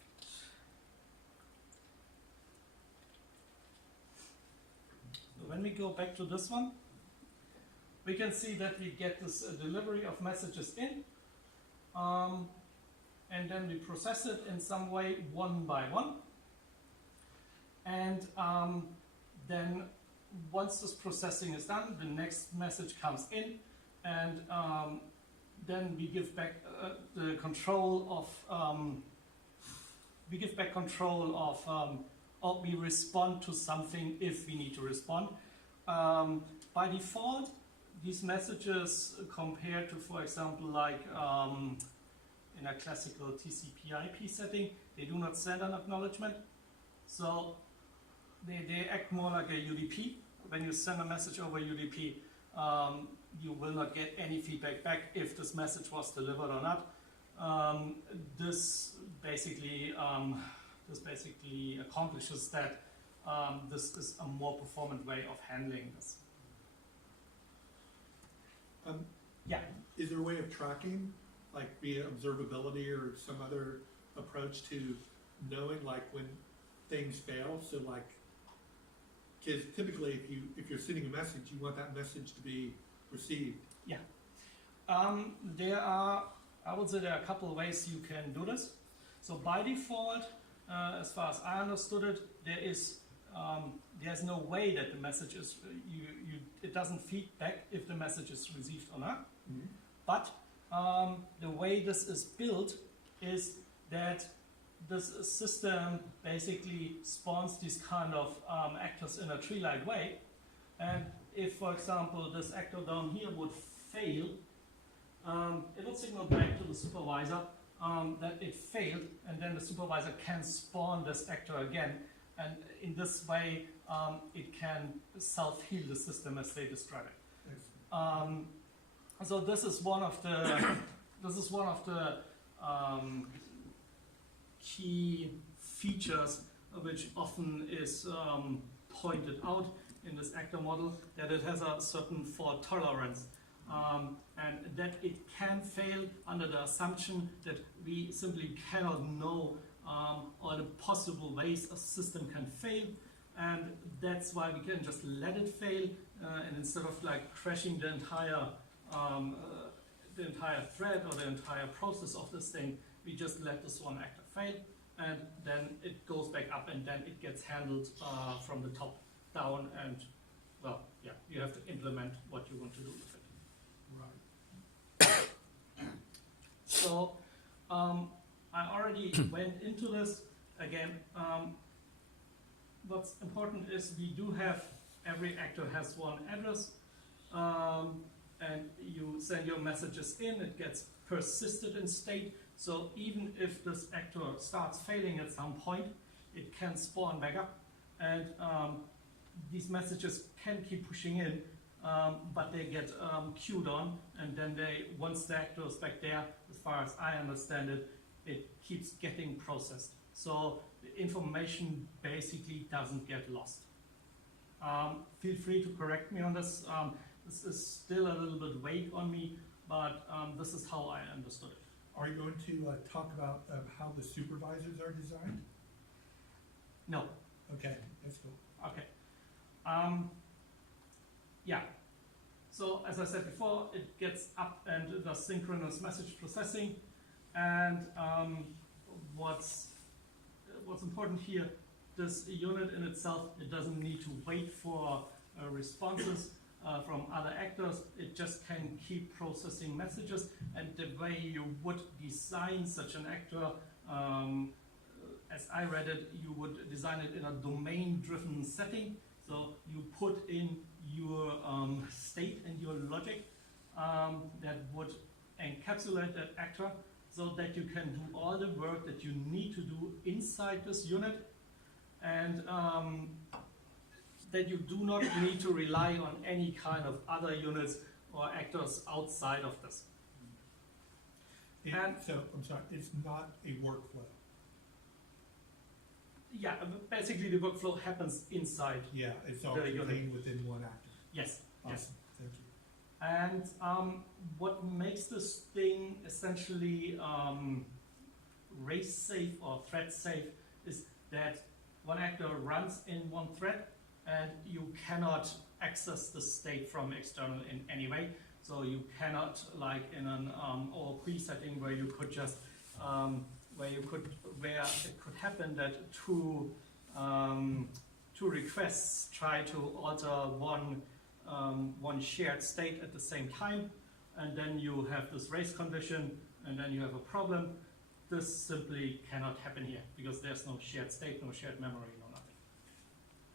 So when we go back to this one, we can see that we get this delivery of messages in, and then we process it in some way one by one. And then once this processing is done, the next message comes in, and then we give back the control of or we respond to something if we need to respond. By default, these messages compared to, for example, like in a classical TCP/IP setting, they do not send an acknowledgement. So they act more like a UDP. When you send a message over UDP, you will not get any feedback back if this message was delivered or not. This basically accomplishes that. This is a more performant way of handling this. Yeah. Is there a way of tracking, like via observability or some other approach to knowing like when things fail? So like, because typically if you're sending a message, you want that message to be received. Yeah. There are, I would say there are a couple of ways you can do this. So by default, as far as I understood it, there's no way that the message is, it doesn't feed back if the message is received or not. Mm-hmm. But the way this is built is that this system basically spawns these kind of actors in a tree-like way, and if, for example, this actor down here would fail, it would signal back to the supervisor that it failed, and then the supervisor can spawn this actor again, and in this way it can self-heal the system as they describe it. So this is one of the key features which often is pointed out in this actor model, that it has a certain fault tolerance, and that it can fail under the assumption that we simply cannot know all the possible ways a system can fail, and that's why we can just let it fail, and instead of like crashing the entire thread or the entire process of this thing, we just let this one actor fail, and then it goes back up, and then it gets handled from the top down, and well, yeah, you have to implement what you want to do with it. Right. So I already went into this. Again, what's important is we do have, every actor has one address, and you send your messages in, it gets persisted in state. So even if this actor starts failing at some point, it can spawn back up, and these messages can keep pushing in, but they get queued on, and then once the actor is back there, as far as I understand it, it keeps getting processed. So the information basically doesn't get lost. Feel free to correct me on this. This is still a little bit vague on me, but this is how I understood it. Are you going to talk about how the supervisors are designed? No. Okay, that's cool. Okay. Yeah. So as I said before, it gets up and it does synchronous message processing. And what's important here, this unit in itself, it doesn't need to wait for responses from other actors. It just can keep processing messages, and the way you would design such an actor, as I read it, you would design it in a domain-driven setting. So you put in your state and your logic that would encapsulate that actor, so that you can do all the work that you need to do inside this unit, and that you do not need to rely on any kind of other units or actors outside of this. So, I'm sorry, it's not a workflow. Yeah, basically the workflow happens inside. Yeah, it's all The unit. contained within one actor. Yes, Awesome, yes. thank you. And what makes this thing essentially race safe or thread safe is that one actor runs in one thread, and you cannot access the state from external in any way. So you cannot, like in an OOP setting where you could just where it could happen that two requests try to alter one shared state at the same time, and then you have this race condition, and then you have a problem. This simply cannot happen here because there's no shared state, no shared memory, no nothing.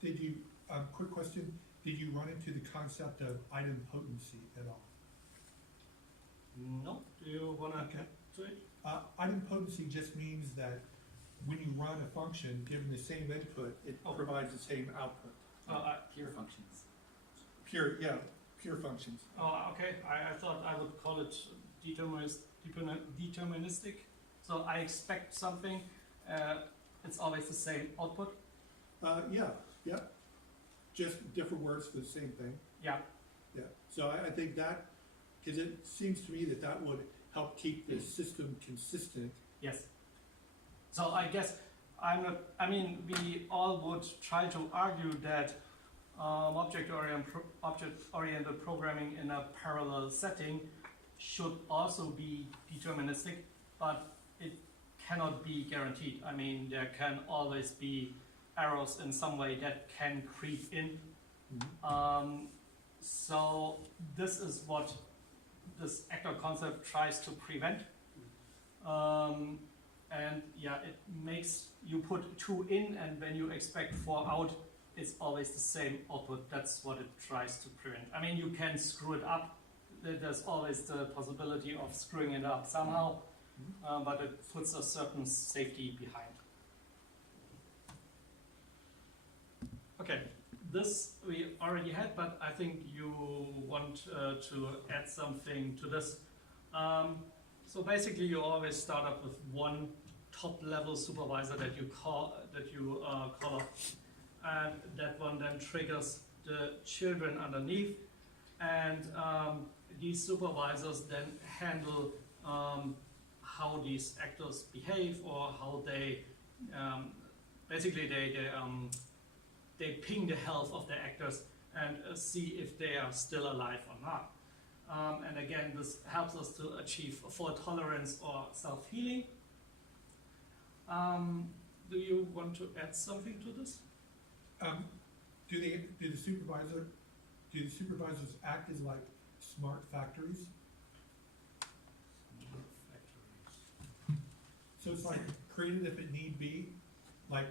Did you, quick question, did you run into the concept of idempotency at all? No? Do you want to Okay. get to it? Idempotency just means that when you run a function, given the same input, it provides the same output. Pure functions. Pure functions. Oh, okay. I thought I would call it deterministic. So I expect something, it's always the same output. Yeah. Just different words for the same thing. Yeah. Yeah. So I think that, because it seems to me that that would help keep the system consistent. Yes. So I guess we all would try to argue that object-oriented programming in a parallel setting should also be deterministic, but it cannot be guaranteed. I mean, there can always be errors in some way that can creep in. Mm-hmm. So this is what this actor concept tries to prevent. And yeah, it makes you put 2 in, and when you expect 4 out, it's always the same output. That's what it tries to prevent. I mean, you can screw it up. There's always the possibility of screwing it up somehow, but it puts a certain safety behind. Okay, this we already had, but I think you want to add something to this. So basically, you always start up with one top-level supervisor that you call up, and that one then triggers the children underneath, and these supervisors then handle how these actors behave, or how they basically they ping the health of the actors and see if they are still alive or not. And again, this helps us to achieve fault tolerance or self-healing. Do you want to add something to this? Do the supervisors act as like smart factories? So it's like created if it need be, like.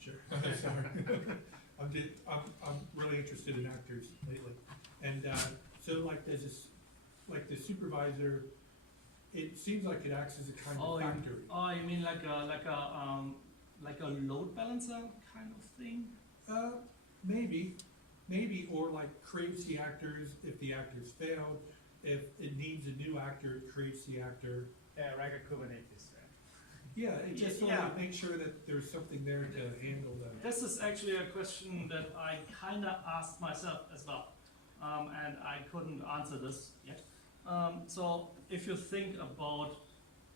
Sure. Sorry. I'm really interested in actors lately, and so like there's this, like the supervisor. It seems like it acts as a kind of factory. You mean like a load balancer kind of thing? Maybe, or like creates the actors if the actors failed. If it needs a new actor, it creates the actor. Yeah, like a Kubernetes. Yeah, it just sort of makes sure that there's something there to handle them. This is actually a question that I kind of asked myself as well, and I couldn't answer this yet. So if you think about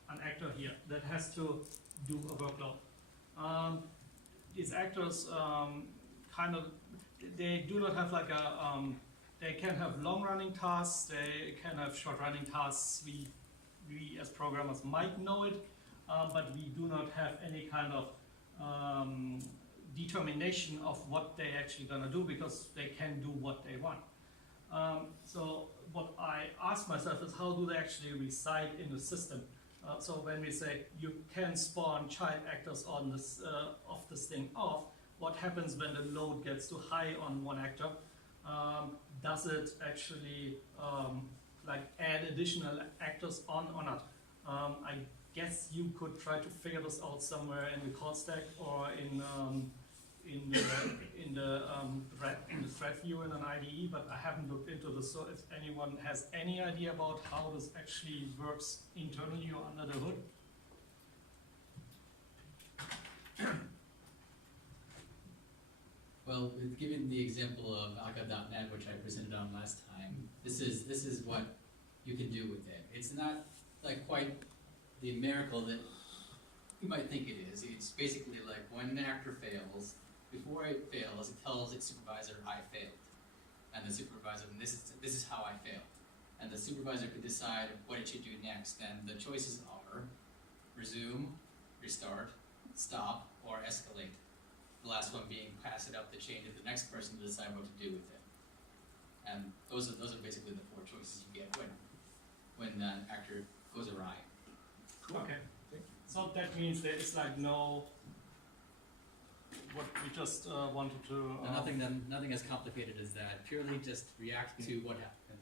an actor here that has to do a workload, these actors they do not have like they can have long-running tasks, they can have short-running tasks. We as programmers might know it, but we do not have any kind of determination of what they're actually gonna do, because they can do what they want. So what I ask myself is, how do they actually reside in the system? So when we say you can spawn child actors on this of this thing off, what happens when the load gets too high on one actor? Does it actually like add additional actors on or not? I guess you could try to figure this out somewhere in the call stack or in the thread view in an IDE, but I haven't looked into this. So if anyone has any idea about how this actually works internally or under the hood. Well, given the example of Alka.net, which I presented on last time, this is what you can do with it. It's not like quite the miracle that you might think it is. It's basically like when an actor fails, before it fails, it tells its supervisor, I failed. And the supervisor, and this is how I failed. And the supervisor could decide what it should do next. And the choices are resume, restart, stop, or escalate. The last one being pass it up the chain to the next person to decide what to do with it. And those are basically the four choices you get when an actor goes awry. Cool. Okay. So that means there is like no, what we just wanted to. Nothing as complicated as that. Purely just react to what happened.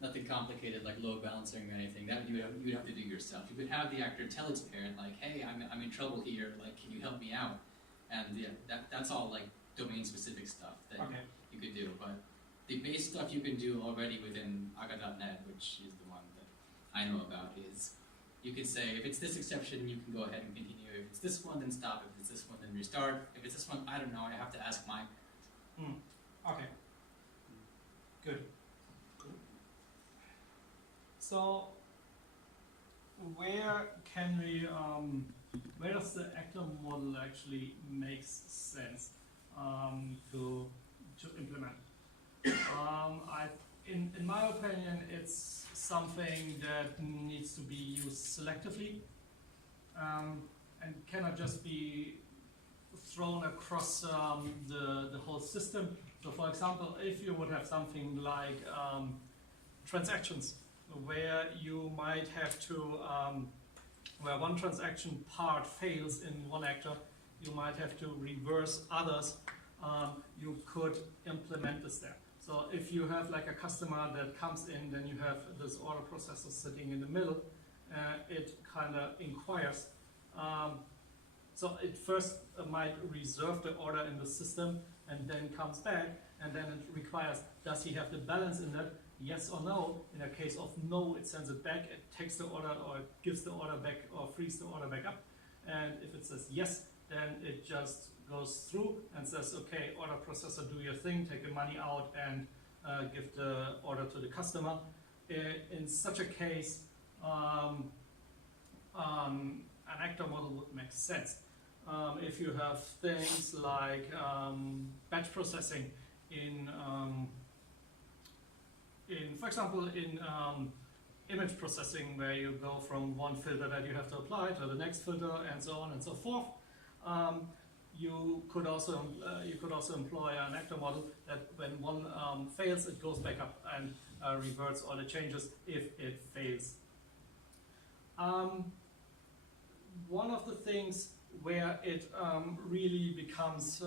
Nothing complicated like load balancing or anything. That you would have to do yourself. You could have the actor tell its parent like, "Hey, I'm in trouble here. Like, can you help me out?" And yeah, that's all like domain specific stuff that you could do. But the base stuff you can do already within Aga.net, which is the one that I know about, is you can say if it's this exception, you can go ahead and continue. If it's this one, then stop. If it's this one, then restart. If it's this one, I don't know. I have to ask my parent. Okay. Good. So where can we? Where does the actor model actually makes sense to implement? In my opinion, it's something that needs to be used selectively and cannot just be thrown across the whole system. So, for example, if you would have something like transactions, where you might have to where one transaction part fails in one actor, you might have to reverse others, you could implement this there. So if you have like a customer that comes in, then you have this order processor sitting in the middle, it kind of inquires. So it first might reserve the order in the system and then comes back, and then it requires, does he have the balance in that? Yes or no. In a case of no, it sends it back, it takes the order or it gives the order back or frees the order back up. And if it says yes, then it just goes through and says, okay, order processor, do your thing, take the money out and give the order to the customer. In such a case, an actor model would make sense. If you have things like batch processing for example, in image processing, where you go from one filter that you have to apply to the next filter and so on and so forth, you could also employ an actor model that when one fails, it goes back up and reverts all the changes if it fails. One of the things where it really becomes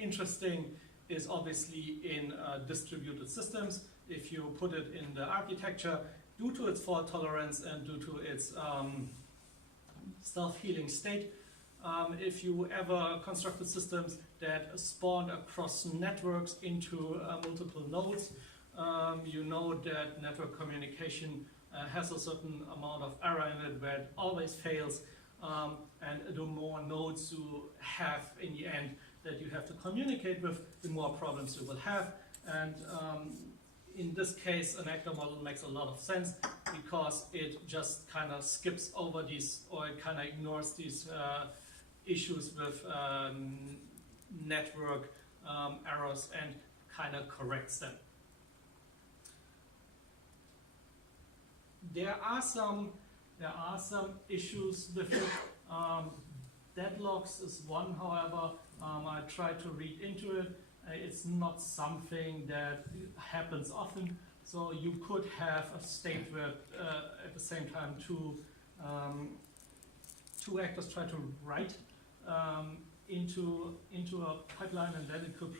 interesting is obviously in distributed systems. If you put it in the architecture, due to its fault tolerance and due to its self-healing state, if you ever constructed systems that spawned across networks into multiple nodes, you know that network communication has a certain amount of error in it where it always fails, and the more nodes you have in the end that you have to communicate with, the more problems you will have. And in this case, an actor model makes a lot of sense because it just kind of skips over these, or it kind of ignores these issues with network errors and kind of corrects them. There are some issues with it. Deadlocks is one, however. I tried to read into it. It's not something that happens often. So you could have a state where at the same time two actors try to write into a pipeline, and then it could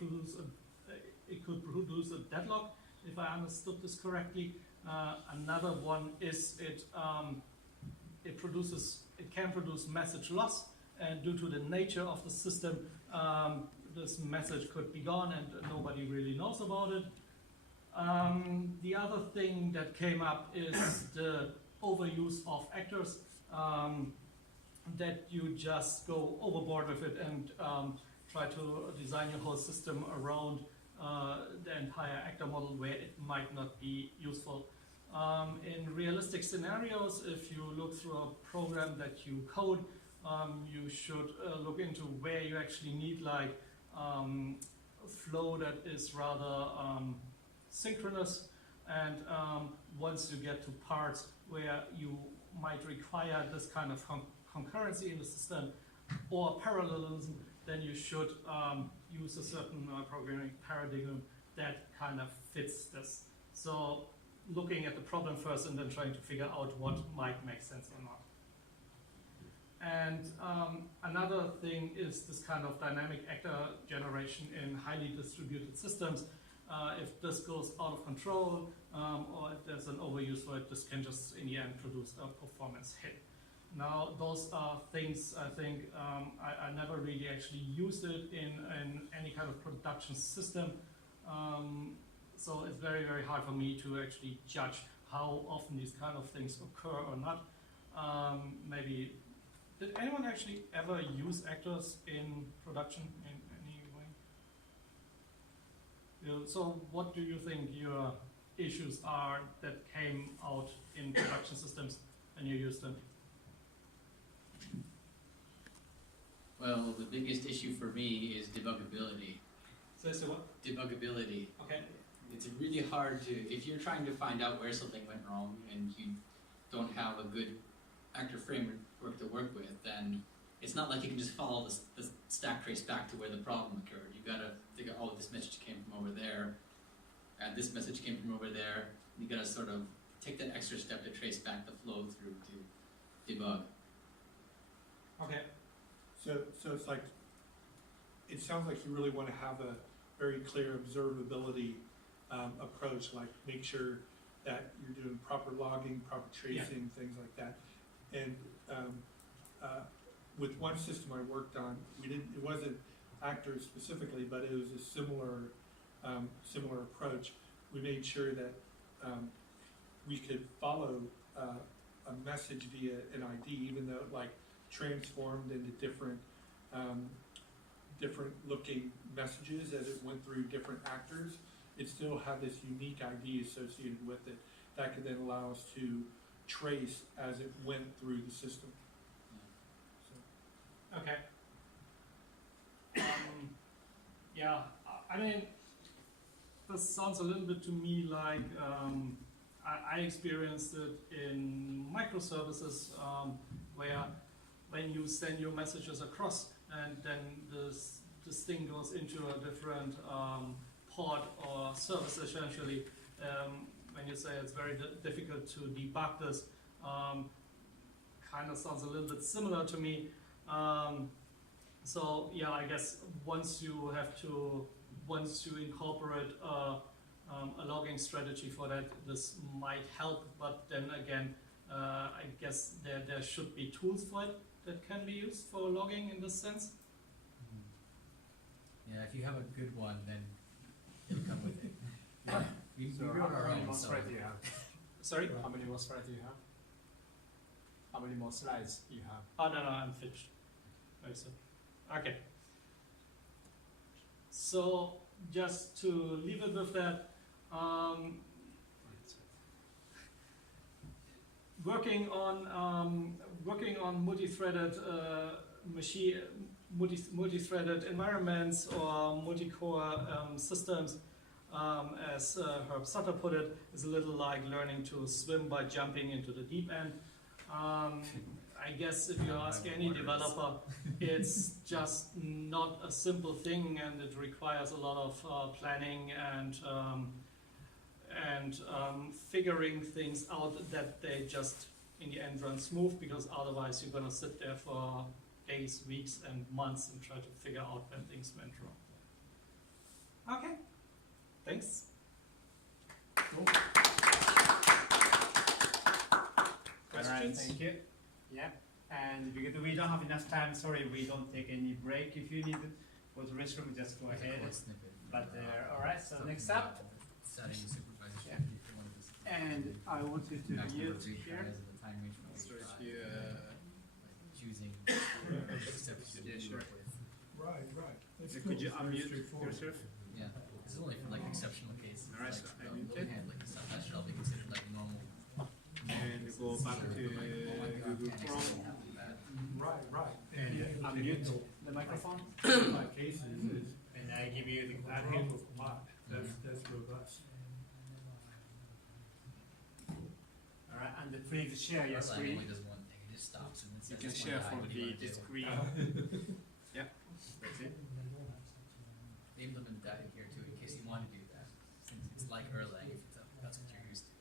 produce a deadlock, if I understood this correctly. Another one is it can produce message loss, and due to the nature of the system, this message could be gone and nobody really knows about it. The other thing that came up is the overuse of actors, that you just go overboard with it and try to design your whole system around the entire actor model where it might not be useful. In realistic scenarios, if you look through a program that you code, you should look into where you actually need like flow that is rather synchronous, and once you get to parts where you might require this kind of concurrency in the system or parallelism, then you should use a certain programming paradigm that kind of fits this. So looking at the problem first and then trying to figure out what might make sense or not. And another thing is this kind of dynamic actor generation in highly distributed systems. If this goes out of control, or if there's an overuse for it, this can just in the end produce a performance hit. Now, those are things I think I never really actually used it in any kind of production system. So it's very, very hard for me to actually judge how often these kind of things occur or not. Maybe, did anyone actually ever use actors in production in any way? So what do you think your issues are that came out in production systems when you used them? Well, the biggest issue for me is debuggability. So what? Debuggability. Okay. It's really hard to, if you're trying to find out where something went wrong and you don't have a good actor framework to work with, then it's not like you can just follow the stack trace back to where the problem occurred. You gotta figure, oh, this message came from over there, and this message came from over there. You gotta sort of take that extra step to trace back the flow through to debug. Okay. So it's like it sounds like you really want to have a very clear observability approach, like make sure that you're doing proper logging, proper tracing, things like that. And with one system I worked on, it wasn't actors specifically, but it was a similar approach. We made sure that we could follow a message via an ID, even though it like transformed into different looking messages as it went through different actors. It still had this unique ID associated with it that could then allow us to trace as it went through the system. So. Okay. Yeah, I mean, this sounds a little bit to me like I experienced it in microservices where when you send your messages across and then this thing goes into a different pod or service essentially, when you say it's very difficult to debug this, kind of sounds a little bit similar to me. So yeah, I guess once you incorporate a logging strategy for that, this might help. But then again, I guess there should be tools for it that can be used for logging in this sense. Yeah, if you have a good one, then it'll come with it. Yeah, we wrote our How many own, more so slides do you have? Sorry? How many more slides do you have? How many more slides do you have? Oh no, I'm finished. Very soon. Okay. So just to leave it with that, working on multi-threaded multi-threaded environments or multi-core systems, as Herb Sutter put it, is a little like learning to swim by jumping into the deep end. I guess if you ask any developer, it's just not a simple thing, and it requires a lot of planning and figuring things out that they just in the end run smooth, because otherwise you're gonna sit there for days, weeks, and months and try to figure out when things went wrong. Okay, thanks. Cool. Questions? All right, thank you. Yeah, and because we don't have enough time, sorry, we don't take any break. If you need to go to the restroom, just go ahead. But all right, so next up. Setting the supervisor. Yeah. And I want you to mute here. So if you choosing steps Yeah, sure. Right. That's Could you cool. Very unmute straightforward. yourself? Yeah, this is only for like exceptional cases. Alright, Like, so I low muted. handling stuff that should all be considered like normal. And go back to Google Chrome. Right. And being able to unmute handle the microphone. my cases is And I give you the that handles a lot. That's robust. All right, and please share your Erlang screen. only does one thing, it just stops and it You says can it's share one guy, from what do you the wanna do? screen. Yeah, that's it. They implemented that in here too, in case you want to do that, since it's like Erlang, if that's what you're used to.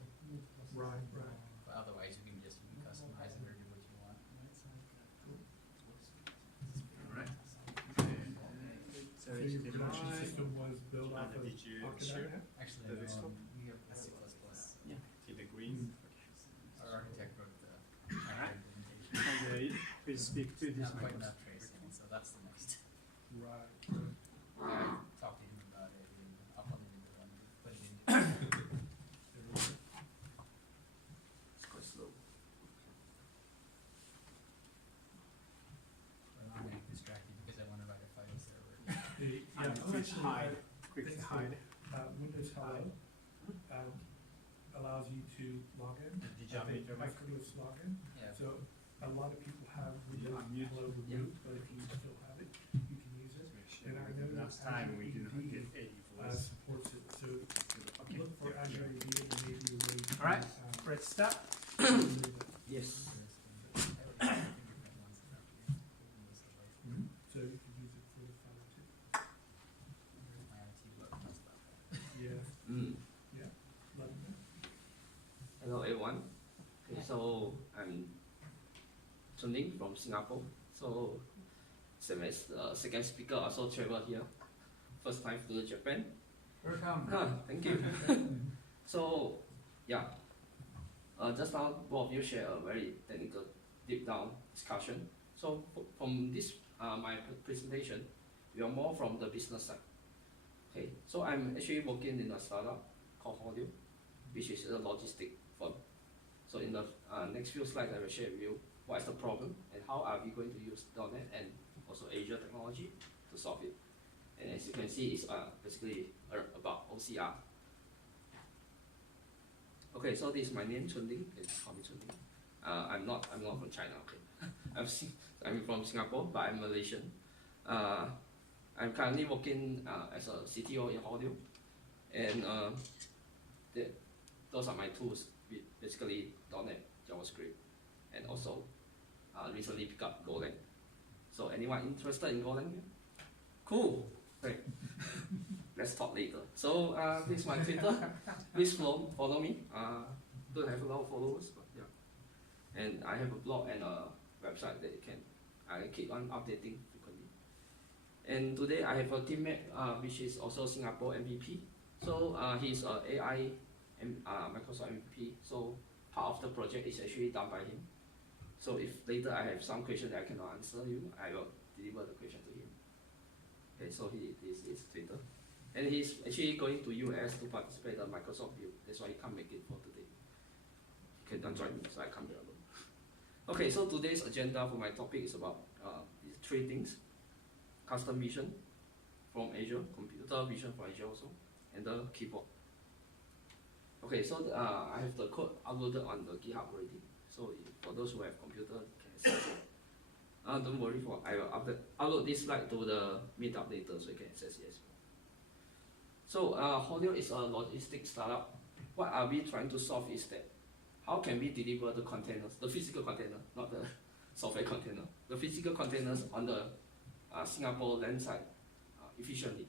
Right. But otherwise, you can customize it or do what you want. Alright. So your production system was built off of Did you Pocket share? IDF? Actually, The desktop? we have C++. Yeah. See the green. Our architect wrote the Alright. implementation. And please speak to this Not quite microphone. enough tracing, so that's the next. Right. I talked to him about it, and I'll probably need to put it in. It's quite slow. But I'm getting distracted because I want to write a FIDO server. Yeah, Quick essentially, hide. Quick things hide. Windows Hello allows you to log in. Did you unmute your mic? Microdose login. Yeah. So a lot of people have Windows unmute? Hello removed, but if you still have it, you can use it. And I know that Last time we Azure didn't AD, get any voice. supports it, so Okay. look for Azure AD and maybe a way to. All right. Let's start. remove it. Yes. So you can use it for the file too. My IT book knows about that. Yeah, Mm. let them know. Hello everyone. Okay, so I'm Chun Lin from Singapore. So same as the second speaker also travel here. First time to Japan. Welcome. Thank you. So, yeah. Just now, both of you share a very technical, deep down discussion. So, from this, my presentation, we are more from the business side. Okay, so I'm actually working in a startup called Audio, which is a logistic firm. So in the next few slides, I will share with you what is the problem and how are we going to use .NET and also Azure technology to solve it. And as you can see, it's basically about OCR. Okay, so this is my name, Chun Lin. You can call me Chun Lin. I'm not from China. Okay, I'm from Singapore, but I'm Malaysian. I'm currently working as a CTO in Audio, and those are my tools. Basically, .NET, JavaScript, and also recently picked up Golang. So anyone interested in Golang? Cool. Great. Let's talk later. So this is my Twitter. Please follow me. Don't have a lot of followers, but yeah. And I have a blog and a website that I keep on updating frequently. And today I have a teammate which is also Singapore MVP. So he's a AI Microsoft MVP. So part of the project is actually done by him. So if later I have some question that I cannot answer you, I will deliver the question to him. Okay, so this is Twitter. And he's actually going to US to participate in the Microsoft build. That's why he can't make it for today. He cannot join me, so I can't be alone. Okay, so today's agenda for my topic is about these three things. Custom vision from Azure, computer vision from Azure also, and the keyboard. Okay, so I have the code uploaded on the GitHub already. So for those who have computer, you can access it. Don't worry, I will upload this slide to the Meetup later so you can access it as well. So Audio is a logistics startup. What are we trying to solve is that how can we deliver the containers, the physical container, not the software container, the physical containers on the Singapore land side efficiently?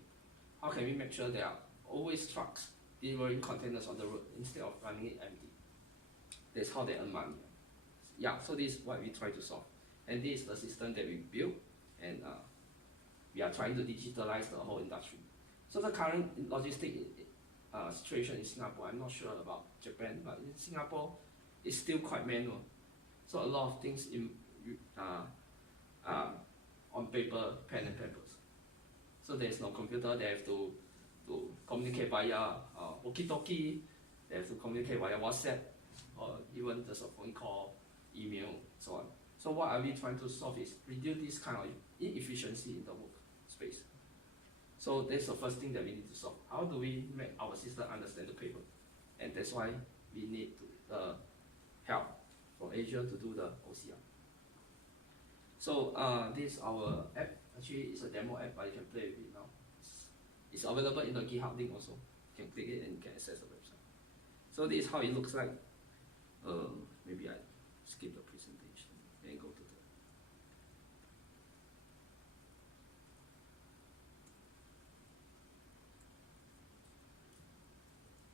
How can we make sure there are always trucks delivering containers on the road instead of running it empty? That's how they earn money. Yeah, so this is what we try to solve. And this is the system that we built, and we are trying to digitalize the whole industry. So the current logistic situation in Singapore, I'm not sure about Japan, but in Singapore, it's still quite manual. So a lot of things on paper, pen and papers. So there's no computer, they have to communicate via walkie-talkie, they have to communicate via WhatsApp, or even just a phone call, email, so on. So what are we trying to solve is reduce this kind of inefficiency in the workspace. So that's the first thing that we need to solve. How do we make our system understand the paper? And that's why we need help from Azure to do the OCR. So this is our app. Actually, it's a demo app, but you can play with it now. It's available in the GitHub link also. You can click it and you can access the website. So this is how it looks like. Maybe I skip the presentation and go to the.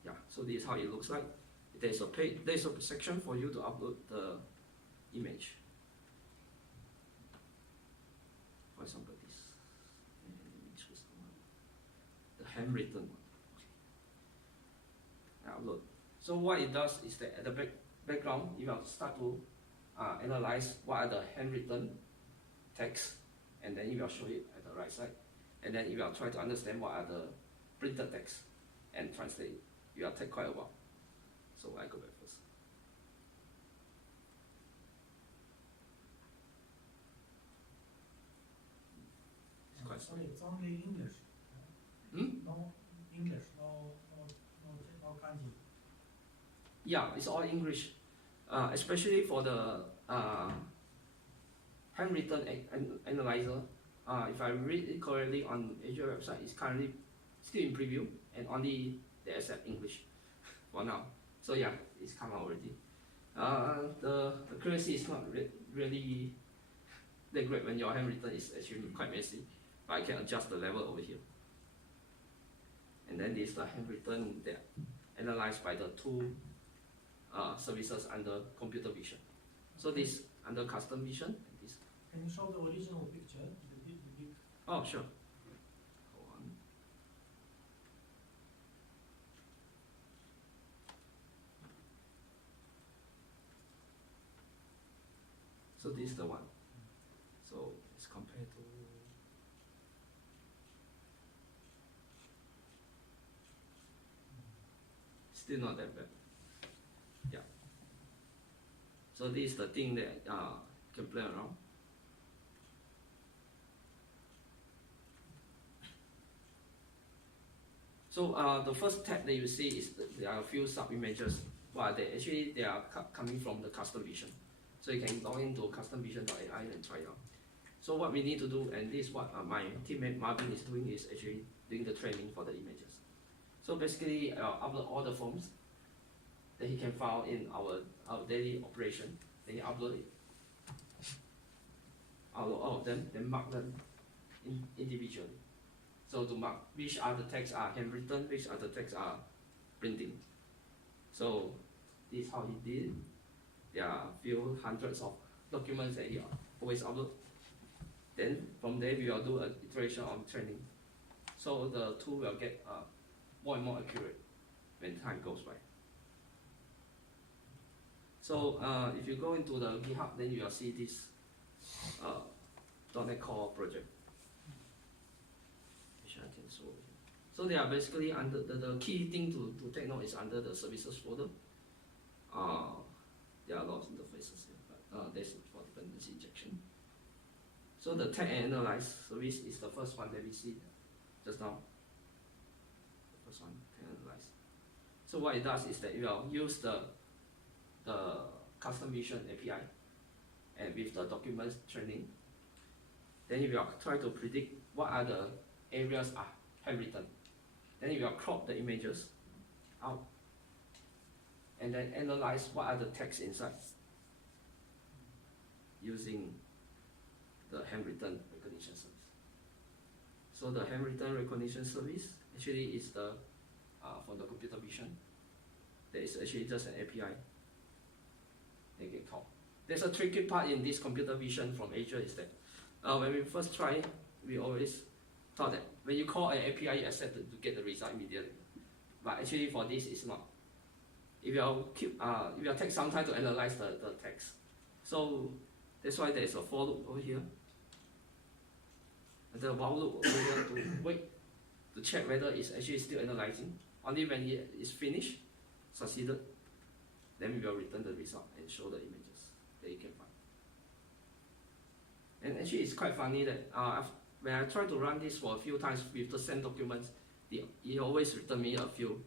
Yeah, so this is how it looks like. There's a page, there's a section for you to upload the image. For example, this. And let me choose the handwritten one. Okay. Upload. So what it does is that at the background, you will start to analyze what are the handwritten text, and then you will show it at the right side, and then you will try to understand what are the printed text and translate it. You will take quite a while. So I go back first. Sorry, it's only English. No English, no kanji. Yeah, it's all English, especially for the handwritten analyzer. If I read it correctly on Azure website, it's currently still in preview and only they accept English for now. So yeah, it's come out already. The accuracy is not really that great when your handwritten is actually quite messy, but I can adjust the level over here. And then this is the handwritten that analyzed by the two services under computer vision. So this under custom vision. This. Can you show the original picture? Oh, sure. Hold on. So this is the one. So it's compared to. Still not that bad. Yeah. So this is the thing that can play around. So the first tab that you see is there are a few sub images. Well, they are coming from the custom vision. So you can log into customvision.ai and try out. So what we need to do, and this is what my teammate Marvin is doing, is actually doing the training for the images. So basically, upload all the forms that he can file in our daily operation. Then he upload it, upload all of them, then mark them individually. So to mark which other texts are handwritten, which other texts are printing. So this is how he did it. There are a few hundreds of documents that he always upload. Then from there we will do an iteration on training. So the tool will get more and more accurate when time goes by. So if you go into the GitHub, then you will see this .NET Core project. Which I can show you. So they are basically under the key thing to take note is under the services folder. There are lots of interfaces here, but that's for dependency injection. So the tag and analyze service is the first one that we see just now. The first one, tag and analyze. So what it does is that you will use the custom vision API and with the documents training. Then you will try to predict what are the areas are handwritten. Then you will crop the images out and then analyze what are the text inside using the handwritten recognition service. So the handwritten recognition service actually is the for the computer vision. There is actually just an API they can call. There's a tricky part in this computer vision from Azure is that when we first try, we always thought that when you call an API, you accept to get the result immediately. But actually for this, it's not. It will take some time to analyze the text. So that's why there's a for loop over here. And the while loop over here to wait to check whether it's actually still analyzing. Only when it is finished, succeeded, then we will return the result and show the images that you can find. And actually it's quite funny that when I try to run this for a few times with the same documents, it always return me a few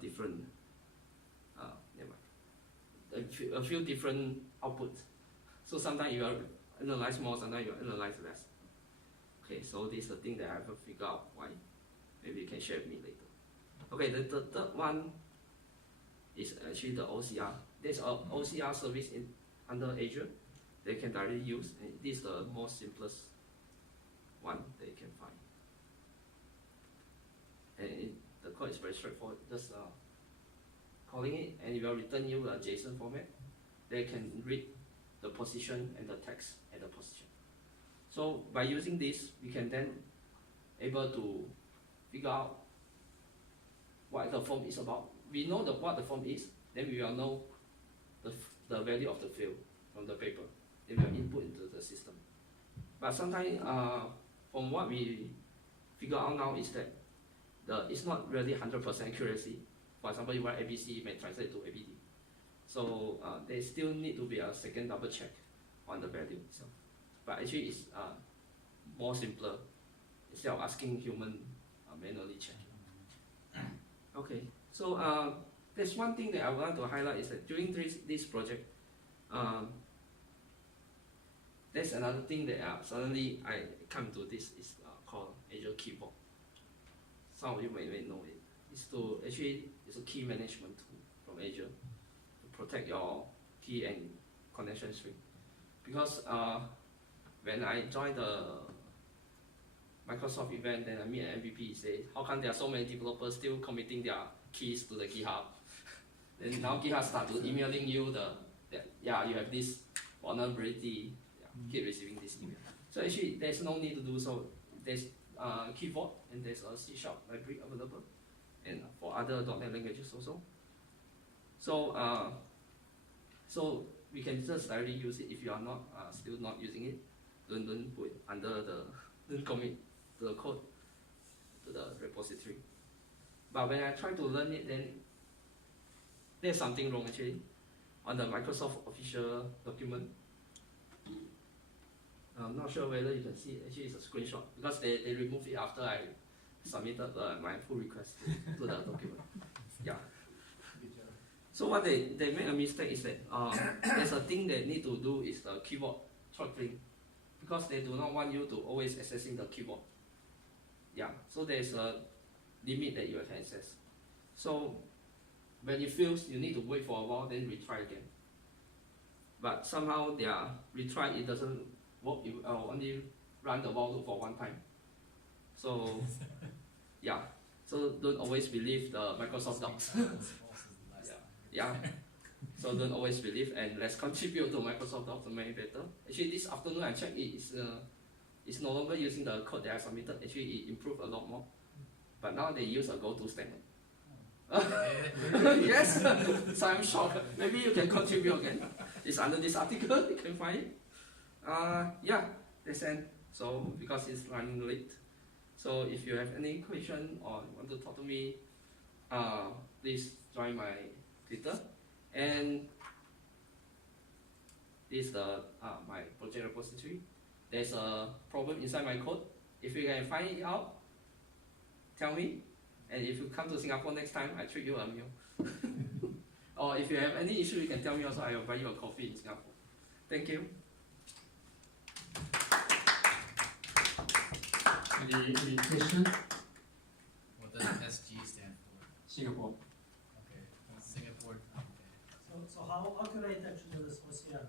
different a few different outputs. So sometimes you will analyze more, sometimes you will analyze less. Okay, so this is the thing that I haven't figured out why. Maybe you can share with me later. Okay, the third one is actually the OCR. There's an OCR service under Azure they can directly use, and this is the most simplest one that you can find. And the code is very straightforward. Just calling it, and it will return you a JSON format. They can read the position and the text at the position. So by using this, we can then able to figure out what the form is about. We know what the form is, then we will know the value of the field from the paper. They will input into the system. But sometimes, from what we figure out now is that it's not really 100% accuracy. For example, you write ABC, you may translate to ABD. So there still need to be a second double check on the value itself. But actually, it's more simpler instead of asking human manually checking. Okay, so there's one thing that I want to highlight is that during this project, there's another thing that suddenly I come to this is called Azure Keyboard. Some of you may know it. It's a key management tool from Azure to protect your key and connection string. Because when I joined the Microsoft event, then I meet an MVP, say, how come there are so many developers still committing their keys to the GitHub? Then now GitHub start to emailing you you have this vulnerability, keep receiving this email. So actually, there's no need to do so. there's keyboard and there's a C# library available, and for other .NET languages also. So so we can just directly use it. If you are not still not using it, don't put it under don't commit the code to the repository. But when I try to learn it, then there's something wrong actually on the Microsoft official document. I'm not sure whether you can see. Actually, it's a screenshot because they removed it after I submitted my pull request to the document. Yeah. So what they make a mistake is that there's a thing they need to do is the keyboard throttling, because they do not want you to always accessing the keyboard. Yeah. So there's a limit that you can access. So when it fails, you need to wait for a while, then retry again. But somehow their retry, it doesn't work. You only run the while loop for one time. So yeah. So don't always believe the Microsoft docs. Yeah. So don't always believe, and let's contribute to Microsoft docs to make it better. Actually, this afternoon I checked it's no longer using the code that I submitted. Actually, it improved a lot more. But now they use a go-to statement. Yes. So I'm shocked. Maybe you can contribute again. It's under this article. You can find it. Yeah. That's it. So because it's running late. So if you have any question or want to talk to me, please join my Twitter, and this is my project repository. There's a problem inside my code. If you can find it out, tell me. And if you come to Singapore next time, I treat you a meal. Or if you have any issue, you can tell me also. I will buy you a coffee in Singapore. Thank you. Any question? What does SG stand for? Singapore. Okay, Singapore. Okay. So how accurate actually this OCR?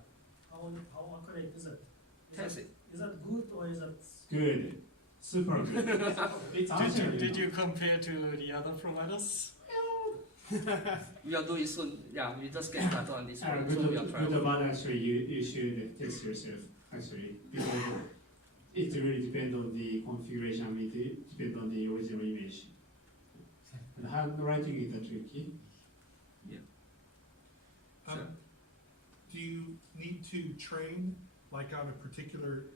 How accurate is it? Test it. Is it good or is it? Good. Super good. It's actually, Did you compare to the other providers? We will do it soon. Yeah, we just get started on this one. So we are good trying. about actually you should test yourself actually, because it really depends on the configuration. It depends on the original image. And handwriting is tricky. Do you need to train like on a particular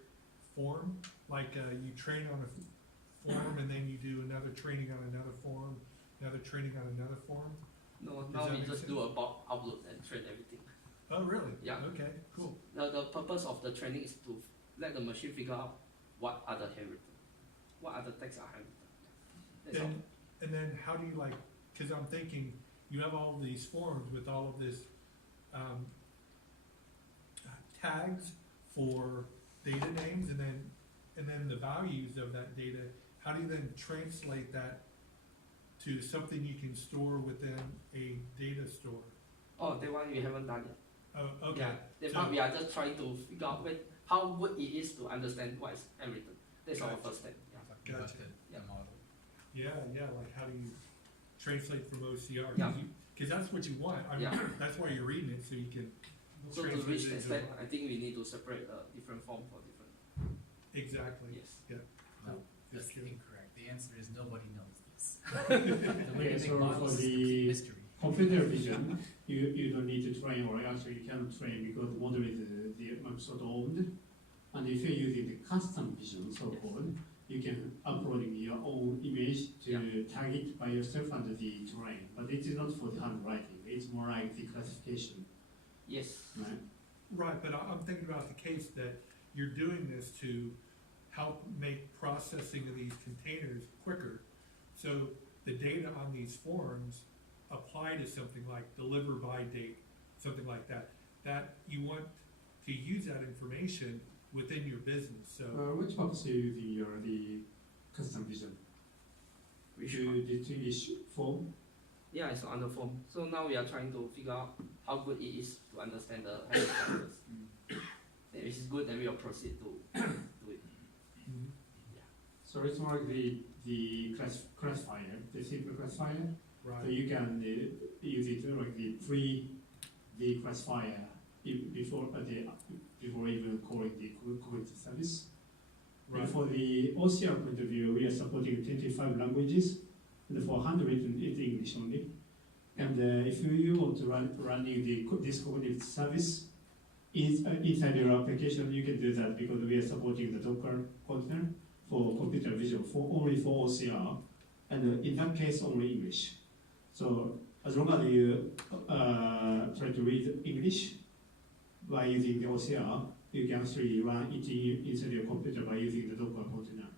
form? Like you train on a form and then you do another training on another form, another training on another form? No, Does now that we make just sense? do a bulk upload and train everything. Oh, really? Yeah. Okay, cool. The purpose of the training is to let the machine figure out what are the handwritten, what other texts are handwritten. That's all. And then how do you like, because I'm thinking you have all these forms with all of this tags for data names and then the values of that data. How do you then translate that to something you can store within a data store? Oh, that one we haven't done yet. Oh, okay. Yeah, that So- one we are just trying to figure out how good it is to understand what is handwritten. That's our Gotcha. first step. Yeah. Talking about Gotcha. the model. Yeah, like how do you translate from OCR? Yeah. Because that's what you want. I mean, Yeah. that's why you're reading it, so you can So to translate reach it that into step, I think we need to separate different form for different. exactly. Yes. No, That's that's true. incorrect. The answer is nobody knows this. Okay, so for the mystery. computer vision, you don't need to train, or actually you cannot train because the model is the Microsoft owned. And if you're using the custom vision so-called, you can upload your own image to tag it by yourself under the terrain. But it is not for the handwriting, it's more like the classification, Yes. right? Right, but I'm thinking about the case that you're doing this to help make processing of these containers quicker. So the data on these forms apply to something like deliver by date, something like that. That you want to use that information within your business. So Which purpose are you using the custom vision? Which To one? distinguish form? Yeah, it's on the form. So now we are trying to figure out how good it is to understand the handwritten. If it's good, then we will proceed to do it. So it's more like the classifier, the simple classifier. So right, you can use it like the classifier before even calling the cognitive service. And for the OCR point of view, we are supporting 25 languages, and for handwritten, it's English only. And if you want to running this cognitive service inside your application, you can do that because we are supporting the Docker container for computer vision only for OCR, and in that case, only English. So as long as you try to read English by using the OCR, you can actually run it inside your computer by using the Docker container.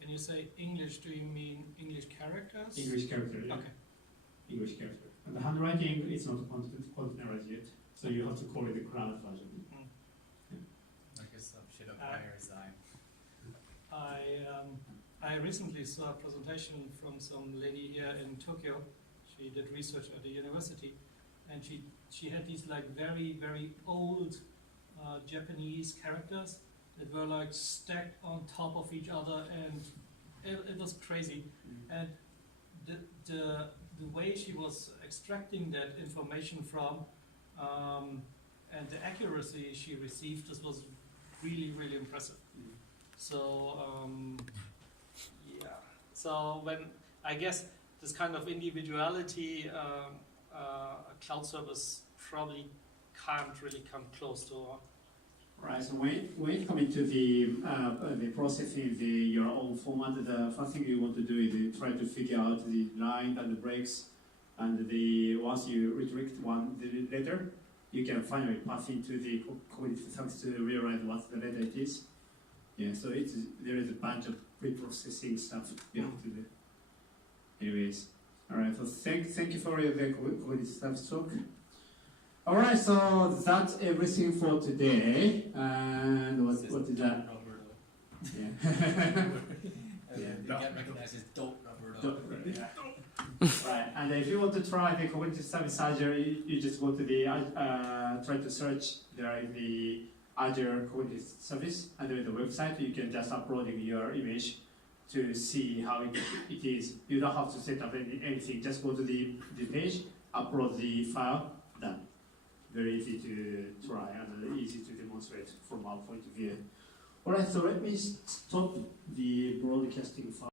When you say English, do you mean English characters? English character, yeah. Okay. English character. And the handwriting is not containerized yet, so you have to call it the cloud version. Microsoft should acquire Zyme. I recently saw a presentation from some lady here in Tokyo. She did research at the university, and she had these like very old Japanese characters that were like stacked on top of each other, and it was crazy. And the way she was extracting that information from and the accuracy she received, this was really impressive. So yeah. So when I guess this kind of individuality, a cloud service probably can't really come close to. Right. So when it comes to the processing your own format, the first thing you want to do is try to figure out the line and the breaks, and once you redirect the letter, you can finally pass into the cognitive service to realize what the letter it is. Yeah. So there is a bunch of pre-processing stuff you have to do. Anyways, all right. So thank you for the cognitive service talk. All right, so that's everything for today. And what is that? Yeah. You get recognized as dope, Roberto. Right, and if you want to try the cognitive service Azure, you just go to the try to search there in the Azure cognitive service under the website. You can just upload your image to see how it is. You don't have to set up anything. Just go to the page, upload the file, done. Very easy to try and easy to demonstrate from our point of view. All right, so let me stop the broadcasting file.